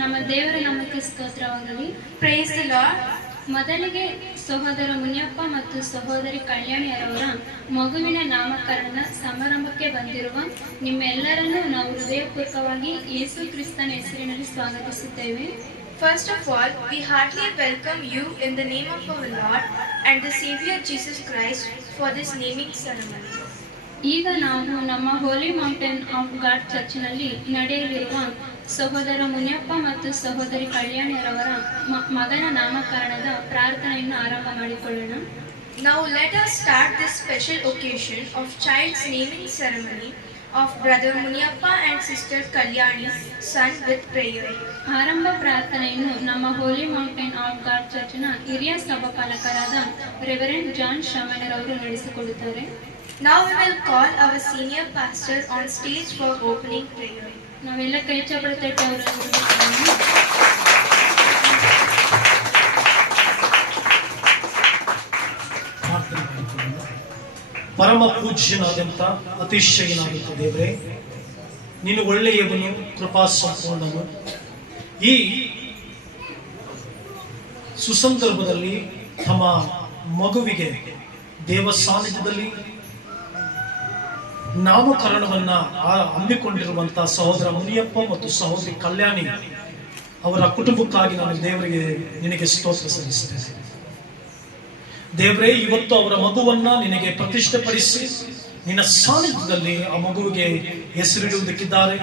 ನಮ್ಮ ದೇವರ ನಾಮಕ್ಕೆ ಸ್ತೋತ್ರವಾಗಲಿ. Praise the Lord. ಮೊದಲಿಗೆ ಸಹೋದರ ಮುನಿಯಪ್ಪ ಮತ್ತು ಸಹೋದರಿ ಕಲ್ಯಾಣಿಯರವರ ಮಗುವಿನ ನಾಮಕರಣ ಸಮಾರಂಭಕ್ಕೆ ಬಂದಿರುವ ನಿಮ್ಮೆಲ್ಲರನ್ನೂ ನಾವು ಹೃದಯಪೂರ್ವಕವಾಗಿ ಯೇಸು ಕ್ರಿಸ್ತನ ಹೆಸರಿನಲ್ಲಿ ಸ್ವಾಗತಿಸುತ್ತೇವೆ. First of all, we heartily welcome you in the name of our Lord and the Savior Jesus Christ for this naming ceremony. ಈಗ ನಾವು ನಮ್ಮ ಹೋಲಿ ಮೌಂಟೇನ್ ಆಫ್ ಗಾಡ್ ಚರ್ಚ್ನಲ್ಲಿ ನಡೆಯಲಿರುವ ಸಹೋದರ ಮುನಿಯಪ್ಪ ಮತ್ತು ಸಹೋದರಿ ಕಲ್ಯಾಣಿಯರವರ ಮಗನ ನಾಮಕರಣದ ಪ್ರಾರ್ಥನೆಯನ್ನು ಆರಂಭ ಮಾಡಿಕೊಳ್ಳೋಣ. Now let us start this special occasion of child's naming ceremony of brother Muniyappa and sister Kalyani's son with prayer. ಆರಂಭ ಪ್ರಾರ್ಥನೆಯನ್ನು ನಮ್ಮ ಹೋಲಿ ಮೌಂಟೇನ್ ಆಫ್ ಗಾಡ್ ಚರ್ಚ್ನ ಹಿರಿಯ ಸಭಾಪಾಲಕರಾದ ರೆವರೆಂಡ್ ಜಾನ್ ಶ್ರಮಣರವರು ನಡೆಸಿಕೊಡುತ್ತಾರೆ. Now we will call our senior pastor on stage for opening prayer. ನಾವೆಲ್ಲ ಕೈ ಚಪ್ಪಳ ತಟ್ಟಿ ಅವರು ಪರಮ ಪೂಜ್ಯನಾದಂಥ ಅತಿಶಯನಾದಂಥ ದೇವರೇ, ನೀನು ಒಳ್ಳೆಯವನು, ಕೃಪಾ ಸಂಪೂರ್ಣನು. ಈ ಸುಸಂದರ್ಭದಲ್ಲಿ ತಮ್ಮ ಮಗುವಿಗೆ ದೇವ ಸಾನ್ನಿಧ್ಯದಲ್ಲಿ ನಾಮಕರಣವನ್ನ ಹಮ್ಮಿಕೊಂಡಿರುವಂತಹ ಸಹೋದರ ಮುನಿಯಪ್ಪ ಮತ್ತು ಸಹೋದರಿ ಕಲ್ಯಾಣಿ ಅವರ ಕುಟುಂಬಕ್ಕಾಗಿ ನಾನು ದೇವರಿಗೆ ನಿನಗೆ ಸ್ತೋತ್ರ ಸಲ್ಲಿಸುತ್ತೇನೆ. ದೇವರೇ, ಇವತ್ತು ಅವರ ಮಗುವನ್ನ ನಿನಗೆ ಪ್ರತಿಷ್ಠೆಪಡಿಸಿ ನಿನ್ನ ಸಾನ್ನಿಧ್ಯದಲ್ಲಿ ಆ ಮಗುವಿಗೆ ಹೆಸರಿಡುವುದಕ್ಕಿದ್ದಾರೆ.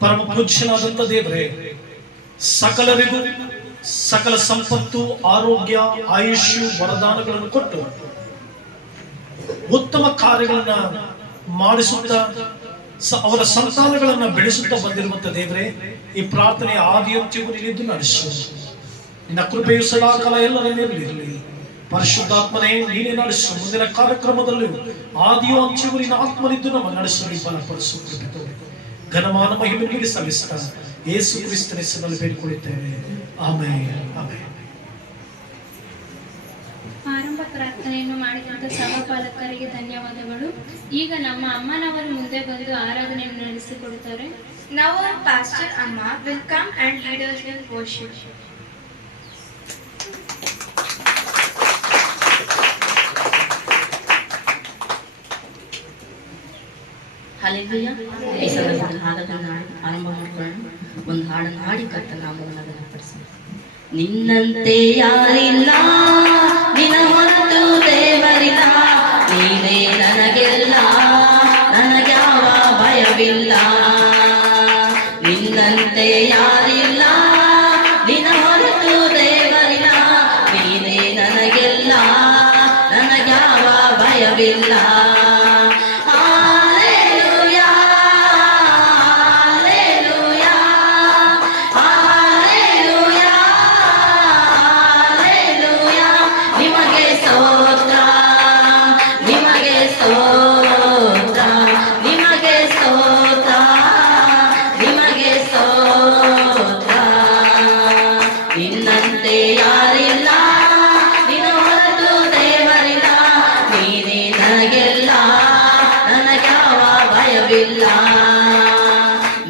ಪರಮ ಪೂಜ್ಯನಾದಂಥ ದೇವರೇ, ಸಕಲರಿಗೂ ಸಕಲ ಸಂಪತ್ತು, ಆರೋಗ್ಯ, ಆಯುಷ್ಯ, ವರದಾನಗಳನ್ನು ಕೊಟ್ಟು ಉತ್ತಮ ಕಾರ್ಯಗಳನ್ನ ಮಾಡಿಸುತ್ತಾ ಅವರ ಸಂತಾನಗಳನ್ನ ಬೆಳೆಸುತ್ತಾ ಬಂದಿರುವಂತ ದೇವರೇ, ಈ ಪ್ರಾರ್ಥನೆಯ ಆದಿಯಂತ್ಯವೂ ನಿಲ್ಲಿದ್ದು ನಡೆಸು. ನಿನ್ನ ಕೃಪೆಯು ಸದಾಕಾಲ ಎಲ್ಲರ ಮೇಲಿರಲಿ. ಪರಿಶುದ್ಧಾತ್ಮನೇ, ನೀನೇ ನಡೆಸು. ಮುಂದಿನ ಕಾರ್ಯಕ್ರಮದಲ್ಲೂ ಆದಿಯೋ ಅಂತ್ಯವೂ ನಿನ್ನ ಆತ್ಮನಿದ್ದು ನಮ್ಮ ನಡೆಸಲು ಬಲಪಡಿಸು. ಘನಮಾನ ಮಹಿಮೆಗೆ ಸಲ್ಲಿಸ್ತಾ ಯೇಸು ಕ್ರಿಸ್ತನ ಹೆಸರಿನಲ್ಲಿ ಬೇಡಿಕೊಳ್ಳುತ್ತೇವೆ. Amen, amen. ಆರಂಭ ಪ್ರಾರ್ಥನೆಯನ್ನು ಮಾಡಿದಂಥ ಸಭಾಪಾಲಕರಿಗೆ ಧನ್ಯವಾದಗಳು. ಈಗ ನಮ್ಮ ಅಮ್ಮನವರು ಮುಂದೆ ಬಂದು ಆರಾಧನೆಯನ್ನು ನಡೆಸಿಕೊಡುತ್ತಾರೆ. Now our pastor Amma will come and lead us in worship. Hallelujah. ಈ ಸಂದರ್ಭದಲ್ಲಿ ಹಾಡನ್ನು ಆರಂಭ ಮಾಡಿಕೊಳ್ಳೋಣ. ಒಂದು ಹಾಡನ್ನು ಹಾಡಿ ಕರ್ತನ ನಾಮವನ್ನು ಘನಪಡಿಸೋಣ. ನಿನ್ನಂತೆ ಯಾರಿಲ್ಲ, ನಿನ್ನ ಹೊರತು ದೇವರಿಲ್ಲ, ನೀನೇ ನನಗೆಲ್ಲ, ನನಗ್ಯಾವ ಭಯವಿಲ್ಲ. ನಿನ್ನಂತೆ ಯಾರಿಲ್ಲ, ನಿನ್ನ ಹೊರತು ದೇವರಿಲ್ಲ, ನೀನೇ ನನಗೆಲ್ಲ, ನನಗ್ಯಾವ ಭಯವಿಲ್ಲ.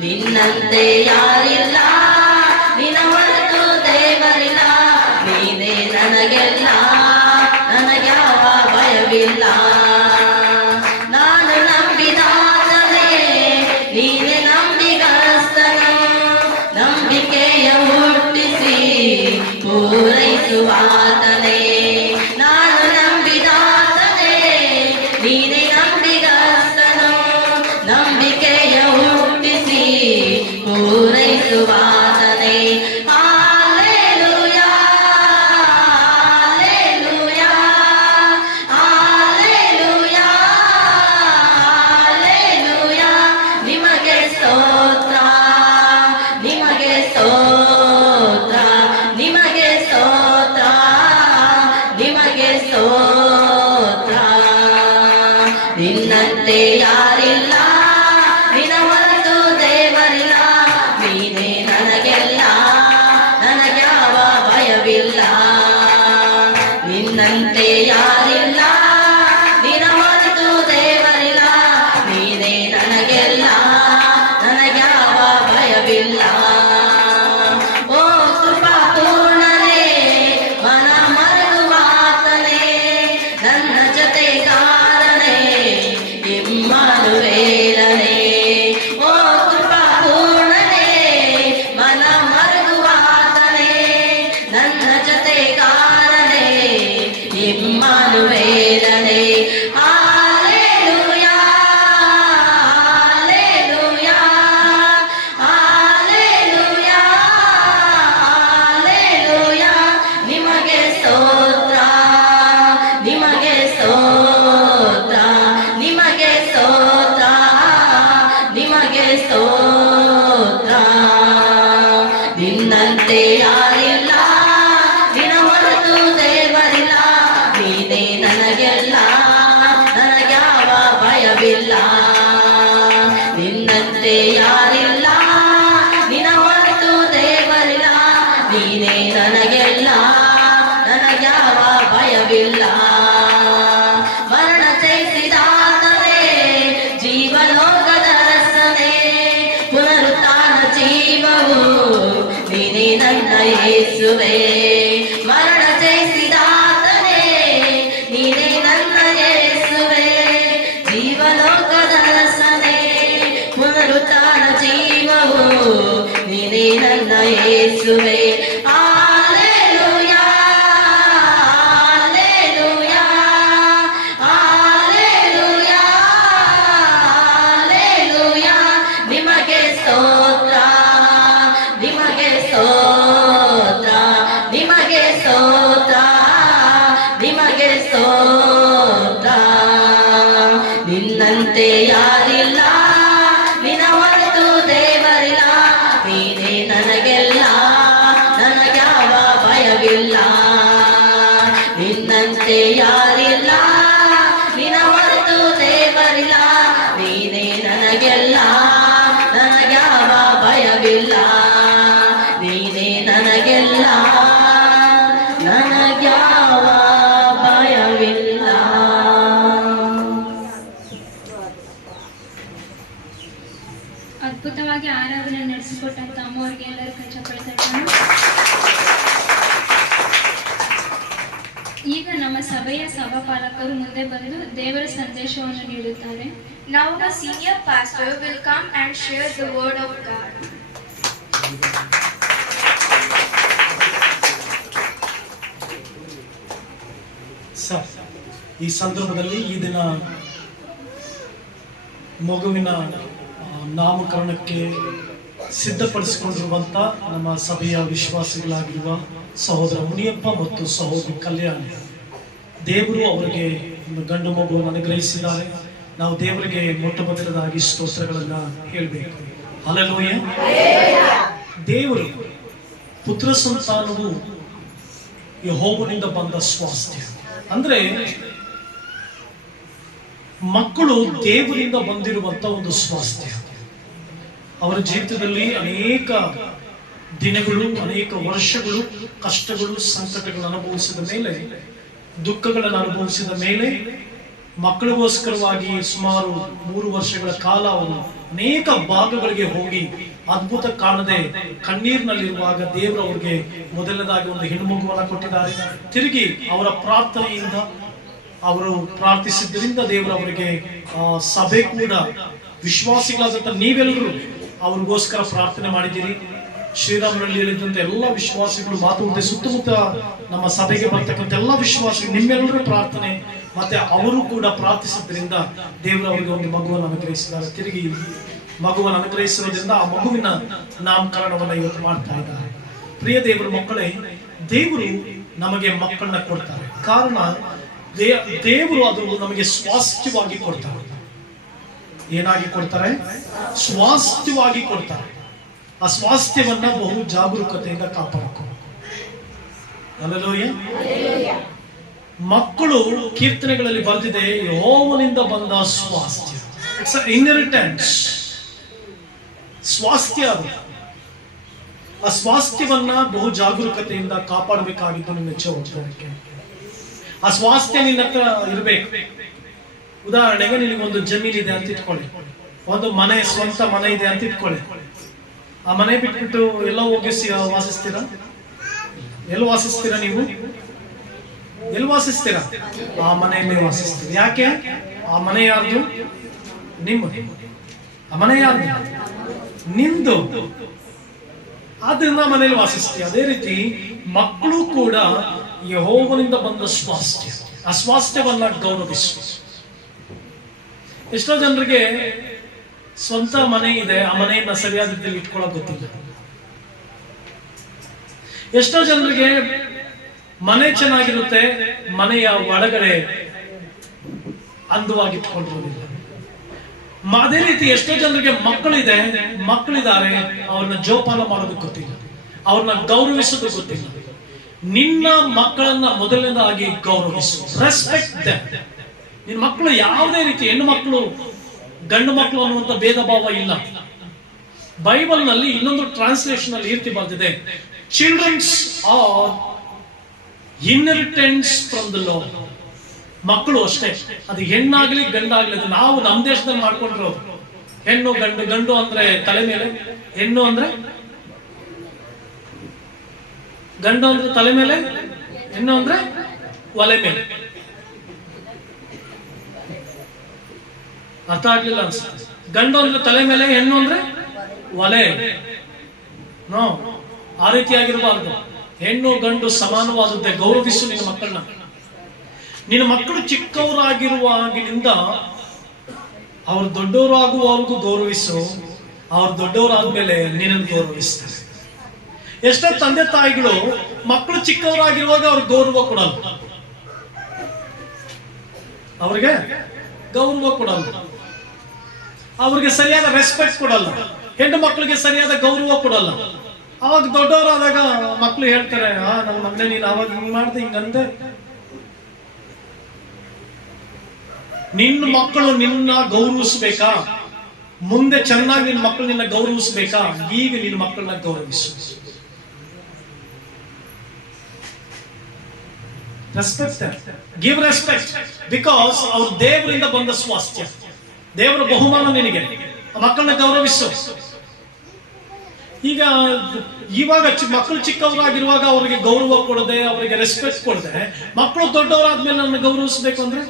ನಿನ್ನಂತೆ ಯಾರಿಲ್ಲ, ನಿನ್ನ ಹೊರತು ದೇವರಿಲ್ಲ, ನೀನೇ ನನಗೆಲ್ಲ, ನನಗ್ಯಾವ ಭಯವಿಲ್ಲ. ನಾನು ನಂಬಿದಾತನೇ, ನೀನೇ ನಂಬಿಗಸ್ತನು, ನಂಬಿಕೆಯ ಹುಟ್ಟಿಸಿ ಪೂರೈಸುವಾತನೇ. ನಾನು ನಂಬಿದಾತನೇ, ನೀನೇ ನಂಬಿಗಸ್ತನು, ನಂಬಿಕೆಯ ಹುಟ್ಟಿಸಿ ಪೂರೈಸುವಾತನೇ. Hallelujah, hallelujah, hallelujah, hallelujah. ನಿಮಗೆ ಸ್ತೋತ್ರ, ನಿಮಗೆ ಸ್ತೋತ್ರ, ನಿಮಗೆ ಸ್ತೋತ್ರ, ನಿಮಗೆ ಸ್ತೋತ್ರ. ನಿನ್ನಂತೆ ಯಾರಿಲ್ಲ, ನಿನ್ನ ಹೊರತು ದೇವರಿಲ್ಲ, ನೀನೇ ನನಗೆಲ್ಲ, ನನಗ್ಯಾವ ಭಯವಿಲ್ಲ. ನಿನ್ನಂತೆ ಯಾರಿಲ್ಲ, ನಿನ್ನ ಹೊರತು ದೇವರಿಲ್ಲ, ನೀನೇ ನನಗೆಲ್ಲ, ನನಗ್ಯಾವ ಭಯವಿಲ್ಲ. ಸ್ತೋತ್ರ. ನಿನ್ನಂತೆ ಯಾರಿಲ್ಲ, ನಿನ್ನ ಹೊರತು ದೇವರಿಲ್ಲ. ನೀನೇ ನನಗೆಲ್ಲ, ನನಗ್ಯಾವ ಭಯವಿಲ್ಲ. ನಿನ್ನಂತೆ ಯಾರಿಲ್ಲ, ನಿನ್ನ ಹೊರತು ದೇವರಿಲ್ಲ. ನೀನೇ ನನಗೆಲ್ಲ, ನನಗ್ಯಾವ ಭಯವಿಲ್ಲ. ಮರಣ ಜಯಿಸಿದಾತನೇ, ಜೀವಲೋಕದ ರಸನೇ, ಪುನರುತ್ಥಾನ ಜೀವವು ನೀನೇ ನನ್ನ ಯೇಸುವೆ. ಮರಣ ಜಯಿಸಿದಾತನೇ, ನೀನೇ ನನ್ನ ಯೇಸುವೆ. ಜೀವಲೋಕದ ರಸನೇ, ಪುನರುತ್ಥಾನ ಜೀವವು ನೀನೇ ನನ್ನ ಯೇಸುವೆ. Alleluia, Alleluia, Alleluia, Alleluia. ನಿಮಗೆ ಸ್ತೋತ್ರ, ನಿಮಗೆ ಸ್ತೋತ್ರ, ನಿಮಗೆ ಸ್ತೋತ್ರ, ನಿಮಗೆ ಸ್ತೋತ್ರ. ನಿನ್ನಂತೆ ಯಾರಿಲ್ಲ, ನಿನ್ನ ಹೊರತು ದೇವರಿಲ್ಲ. ನೀನೇ ನನಗೆಲ್ಲ, ನನಗ್ಯಾವ ಭಯವಿಲ್ಲ. ನಿನ್ನಂತೆ ಯಾರಿಲ್ಲ, ನಿನ್ನ ಹೊರತು ದೇವರಿಲ್ಲ. ನೀನೇ ನನಗೆಲ್ಲ, ನನಗ್ಯಾವ ಭಯವಿಲ್ಲ. ನೀನೇ ನನಗೆಲ್ಲ, ನನಗ್ಯಾವ ಭಯವಿಲ್ಲ. ಅದ್ಭುತವಾಗಿ ಆರಾಧನೆ ನಡೆಸಿಕೊಟ್ಟಂತ ಅಮ್ಮವ್ರಿಗೆ ಎಲ್ಲರೂ ಕೈ ಚಪ್ಪಾಳೆ ತಟ್ಟೋಣ. ಈಗ ನಮ್ಮ ಸಭೆಯ ಸಭಾಪಾಲಕರು ಮುಂದೆ ಬಂದು ದೇವರ ಸಂದೇಶವನ್ನು ನೀಡುತ್ತಾರೆ. Now the senior pastor will come and share the word of God. Sir, ಈ ಸಂದರ್ಭದಲ್ಲಿ ಈ ದಿನ ಮಗುವಿನ ನಾಮಕರಣಕ್ಕೆ ಸಿದ್ಧಪಡಿಸಿಕೊಂಡಿರುವಂತ ನಮ್ಮ ಸಭೆಯ ವಿಶ್ವಾಸಿಗಳಾಗಿರುವ ಸಹೋದರ ಮುನಿಯಪ್ಪ ಮತ್ತು ಸಹೋದರಿ ಕಲ್ಯಾಣಿ, ದೇವರು ಅವರಿಗೆ ಒಂದು ಗಂಡು ಮಗುವನ್ನು ಅನುಗ್ರಹಿಸಿದ್ದಾರೆ. ನಾವು ದೇವರಿಗೆ ಮೊಟ್ಟ ಮೊದಲದಾಗಿ ಸ್ತೋತ್ರಗಳನ್ನ ಹೇಳಬೇಕು. ಹಲ್ಲೆಲೂಯಾ. ದೇವರು ಪುತ್ರ ಸಂತಾನವು ಯೆಹೋವನಿಂದ ಬಂದ ಸ್ವಾಸ್ಥ್ಯ. ಅಂದ್ರೆ ಮಕ್ಕಳು ದೇವರಿಂದ ಬಂದಿರುವಂತ ಒಂದು ಸ್ವಾಸ್ಥ್ಯ. ಅವರ ಜೀವಿತದಲ್ಲಿ ಅನೇಕ ದಿನಗಳು, ಅನೇಕ ವರ್ಷಗಳು, ಕಷ್ಟಗಳು, ಸಂಕಟಗಳನ್ನು ಅನುಭವಿಸಿದ ಮೇಲೆ, ದುಃಖಗಳನ್ನು ಅನುಭವಿಸಿದ ಮೇಲೆ, ಮಕ್ಕಳಿಗೋಸ್ಕರವಾಗಿ ಸುಮಾರು 3 ವರ್ಷಗಳ ಕಾಲ ಅವರು ಅನೇಕ ಭಾಗಗಳಿಗೆ ಹೋಗಿ ಅದ್ಭುತ ಕಾಣದೆ ಕಣ್ಣೀರಿನಲ್ಲಿರುವಾಗ ದೇವರು ಅವರಿಗೆ ಮೊದಲನೇದಾಗಿ ಒಂದು ಹೆಣ್ಣುಮಗುವನ್ನು ಕೊಟ್ಟಿದ್ದಾರೆ. ತಿರುಗಿ ಅವರ ಪ್ರಾರ್ಥನೆಯಿಂದ, ಅವರು ಪ್ರಾರ್ಥಿಸಿದ್ದರಿಂದ ದೇವರು ಅವರಿಗೆ ಸಭೆ ಕೂಡ ವಿಶ್ವಾಸಿಗಳಾದಂತ ನೀವೆಲ್ಲರೂ ಅವ್ರಿಗೋಸ್ಕರ ಪ್ರಾರ್ಥನೆ ಮಾಡಿದ್ದೀರಿ. ಶ್ರೀರಾಮನಲ್ಲಿ ಹೇಳಿದಂತೆ ಎಲ್ಲ ವಿಶ್ವಾಸಿಗಳು ಮಾತುಕತೆ ಸುತ್ತಮುತ್ತ ನಮ್ಮ ಸಭೆಗೆ ಬರ್ತಕ್ಕಂಥ ಎಲ್ಲ ವಿಶ್ವಾಸಿಗಳು ನಿಮ್ಮೆಲ್ಲರೂ ಪ್ರಾರ್ಥನೆ ಮತ್ತೆ ಅವರು ಕೂಡ ಪ್ರಾರ್ಥಿಸಿದ್ರಿಂದ ದೇವರು ಅವರಿಗೆ ಒಂದು ಮಗುವನ್ನು ಅನುಗ್ರಹಿಸಿದ್ದಾರೆ. ತಿರುಗಿ ಮಗುವನ್ನು ಅನುಗ್ರಹಿಸಿರೋದ್ರಿಂದ ಆ ಮಗುವಿನ ನಾಮಕರಣವನ್ನು ಇವತ್ತು ಮಾಡ್ತಾ ಇದ್ದಾರೆ. ಪ್ರಿಯ ದೇವರ ಮಕ್ಕಳೇ, ದೇವರು ನಮಗೆ ಮಕ್ಕಳನ್ನ ಕೊಡ್ತಾರೆ. ಕಾರಣ ದೇವರು ಅದು ನಮಗೆ ಸ್ವಾಸ್ಥ್ಯವಾಗಿ ಕೊಡ್ತಾರೆ. ಏನಾಗಿ ಕೊಡ್ತಾರೆ? ಸ್ವಾಸ್ಥ್ಯವಾಗಿ ಕೊಡ್ತಾರೆ. ಆ ಸ್ವಾಸ್ಥ್ಯವನ್ನ ಬಹು ಜಾಗರೂಕತೆಯಿಂದ ಕಾಪಾಡಬೇಕು. ಹಲ್ಲೆಲೂಯಾ. ಮಕ್ಕಳು ಕೀರ್ತನೆಗಳಲ್ಲಿ ಬರೆದಿದೆ, ಯೆಹೋವನಿಂದ ಬಂದ ಸ್ವಾಸ್ಥ್ಯ. It's inheritance. ಸ್ವಾಸ್ಥ್ಯ ಅದು. ಆ ಸ್ವಾಸ್ಥ್ಯವನ್ನ ಬಹು ಜಾಗರೂಕತೆಯಿಂದ ಕಾಪಾಡಬೇಕಾಗಿದ್ದು ನಿನ್ನ ಜವಾಬ್ದಾರಿಕೆ. ಆ ಸ್ವಾಸ್ಥ್ಯ ನಿನ್ನ ಹತ್ರ ಇರಬೇಕು. ಉದಾಹರಣೆಗೆ ನಿನಗೊಂದು ಜಮೀನ್ ಇದೆ ಅಂತ ಇಟ್ಕೊಳ್ಳಿ, ಒಂದು ಮನೆ, ಸ್ವಂತ ಮನೆ ಇದೆ ಅಂತ ಇಟ್ಕೊಳ್ಳಿ. ಆ ಮನೆ ಬಿಟ್ಬಿಟ್ಟು ಎಲ್ಲ ಹೋಗಿ ವಾಸಿಸ್ತೀರಾ? ಎಲ್ಲಿ ವಾಸಿಸ್ತೀರಾ ನೀವು? ಎಲ್ಲಿ ವಾಸಿಸ್ತೀರಾ? ಆ ಮನೆಯಲ್ಲಿ ವಾಸಿಸ್ತೀರಾ. ಯಾಕೆ? ಆ ಮನೆ ಯಾರ್ದು? ನಿಮ್ಮ. ಆ ಮನೆ ಯಾರ್ದು? ನಿಂದು. ಆದ್ರಿಂದ ಮನೆಯಲ್ಲಿ ವಾಸಿಸ್ತೀವಿ. ಅದೇ ರೀತಿ ಮಕ್ಕಳು ಕೂಡ ಯೆಹೋವನಿಂದ ಬಂದ ಸ್ವಾಸ್ಥ್ಯ. ಆ ಸ್ವಾಸ್ಥ್ಯವನ್ನ ಗೌರವಿಸು. ಎಷ್ಟೋ ಜನರಿಗೆ ಸ್ವಂತ ಮನೆ ಇದೆ, ಆ ಮನೆಯನ್ನ ಸರಿಯಾದ ರೀತಿಯಲ್ಲಿ ಇಟ್ಕೊಳ್ಳೋಕೆ ಗೊತ್ತಿಲ್ಲ. ಎಷ್ಟೋ ಜನರಿಗೆ ಮನೆ ಚೆನ್ನಾಗಿರುತ್ತೆ, ಮನೆಯ ಒಳಗಡೆ ಅಂದವಾಗಿ ಇಟ್ಕೊಂಡಿರೋದಿಲ್ಲ. ಅದೇ ರೀತಿ ಎಷ್ಟೋ ಜನರಿಗೆ ಮಕ್ಕಳಿದ್ದಾರೆ, ಅವ್ರನ್ನ ಜೋಪಾನ ಮಾಡೋದಕ್ಕೆ ಗೊತ್ತಿಲ್ಲ, ಅವ್ರನ್ನ ಗೌರವಿಸೋದು ಗೊತ್ತಿಲ್ಲ. ನಿನ್ನ ಮಕ್ಕಳನ್ನ ಮೊದಲನೇದಾಗಿ ಗೌರವಿಸು, ರೆಸ್ಪೆಕ್ಟ್ ದೆಮ್. ನಿನ್ನ ಮಕ್ಕಳು ಯಾವುದೇ ರೀತಿ, ಹೆಣ್ಣು ಮಕ್ಕಳು ಗಂಡು ಮಕ್ಕಳು ಅನ್ನುವಂತ ಭೇದ ಭಾವ ಇಲ್ಲ. ಬೈಬಲ್ ನಲ್ಲಿ ಇನ್ನೊಂದು ಟ್ರಾನ್ಸ್ಲೇಷನ್ ಅಲ್ಲಿ ಈ ರೀತಿ ಬರ್ತಿದೆ, childrens are inheritance from the lord. ಮಕ್ಕಳು ಅಷ್ಟೇ, ಅದು ಹೆಣ್ಣಾಗ್ಲಿ ಗಂಡಾಗ್ಲಿ, ಅದು ನಾವು ನಮ್ಮ ದೇಶದಲ್ಲಿ ಮಾಡ್ಕೊಂಡಿರೋದು. ಹೆಣ್ಣು ಗಂಡು ಅಂದ್ರೆ ತಲೆ ಮೇಲೆ, ಹೆಣ್ಣು ಅಂದ್ರೆ ಗಂಡು ಅಂದ್ರೆ ತಲೆ ಮೇಲೆ, ಹೆಣ್ಣು ಅಂದ್ರೆ ಒಲೆ ಮೇಲೆ. ಅರ್ಥ ಆಗ್ಲಿಲ್ಲ ಅನ್ಸುತ್ತೆ. ಗಂಡು ಅಂದ್ರೆ ತಲೆ ಮೇಲೆ, ಹೆಣ್ಣು ಅಂದ್ರೆ ಒಲೆ. ನೋ, ಆ ರೀತಿಯಾಗಿರಬಾರ್ದು. ಹೆಣ್ಣು ಗಂಡು ಸಮಾನವಾದದ್ದೇ. ಗೌರವಿಸು ನಿನ್ನ ಮಕ್ಕಳನ್ನ. ನಿನ್ನ ಮಕ್ಕಳು ಚಿಕ್ಕವರಾಗಿರುವಾಗಿನಿಂದ ಅವ್ರು ದೊಡ್ಡವರಾಗುವವರೆಗೂ ಗೌರವಿಸು. ಅವ್ರು ದೊಡ್ಡವರಾದ್ಮೇಲೆ ನಿನ್ನನ್ನು ಗೌರವಿಸ್ತಾರೆ. ಎಷ್ಟೋ ತಂದೆ ತಾಯಿಗಳು ಮಕ್ಕಳು ಚಿಕ್ಕವರಾಗಿರುವಾಗ ಅವ್ರಿಗೆ ಗೌರವ ಕೊಡಲ್ಲ, ಅವ್ರಿಗೆ ಗೌರವ ಕೊಡಲ್ಲ, ಅವ್ರಿಗೆ ಸರಿಯಾದ ರೆಸ್ಪೆಕ್ಟ್ ಕೊಡಲ್ಲ, ಹೆಣ್ಣು ಮಕ್ಕಳಿಗೆ ಸರಿಯಾದ ಗೌರವ ಕೊಡಲ್ಲ. ಅವಾಗ ದೊಡ್ಡವರಾದಾಗ ಮಕ್ಕಳು ಹೇಳ್ತಾರೆ, ನನ್ನ ಮಗನೇ ನೀನು ಅವಾಗ ಹಿಂಗ್ ಮಾಡ್ದೆ, ಹಿಂಗಂದೆ. ನಿನ್ನ ಮಕ್ಕಳು ನಿನ್ನ ಗೌರವಿಸ್ಬೇಕಾ? ಮುಂದೆ ಚೆನ್ನಾಗಿ ನಿನ್ನ ಮಕ್ಕಳು ನಿನ್ನ ಗೌರವಿಸ್ಬೇಕಾ? ಈಗ ನಿನ್ನ ಮಕ್ಕಳನ್ನ ಗೌರವಿಸು. ರೆಸ್ಪೆಕ್ಟ್, ಗಿವ್ ರೆಸ್ಪೆಕ್ಟ್, ಬಿಕಾಸ್ ಅವ್ರ ದೇವರಿಂದ ಬಂದ ಸ್ವಾಸ್ಥ್ಯ, ದೇವರ ಬಹುಮಾನ ನಿನಗೆ. ಮಕ್ಕಳನ್ನ ಗೌರವಿಸು. ಇವಾಗ ಮಕ್ಕಳು ಚಿಕ್ಕವರಾಗಿರುವಾಗ ಅವರಿಗೆ ಗೌರವ ಕೊಡದೆ, ಅವರಿಗೆ ರೆಸ್ಪೆಕ್ಟ್ ಕೊಡದೆ, ಮಕ್ಕಳು ದೊಡ್ಡವರಾದ್ಮೇಲೆ ನನ್ನ ಗೌರವಿಸಬೇಕು ಅಂದ್ರೆ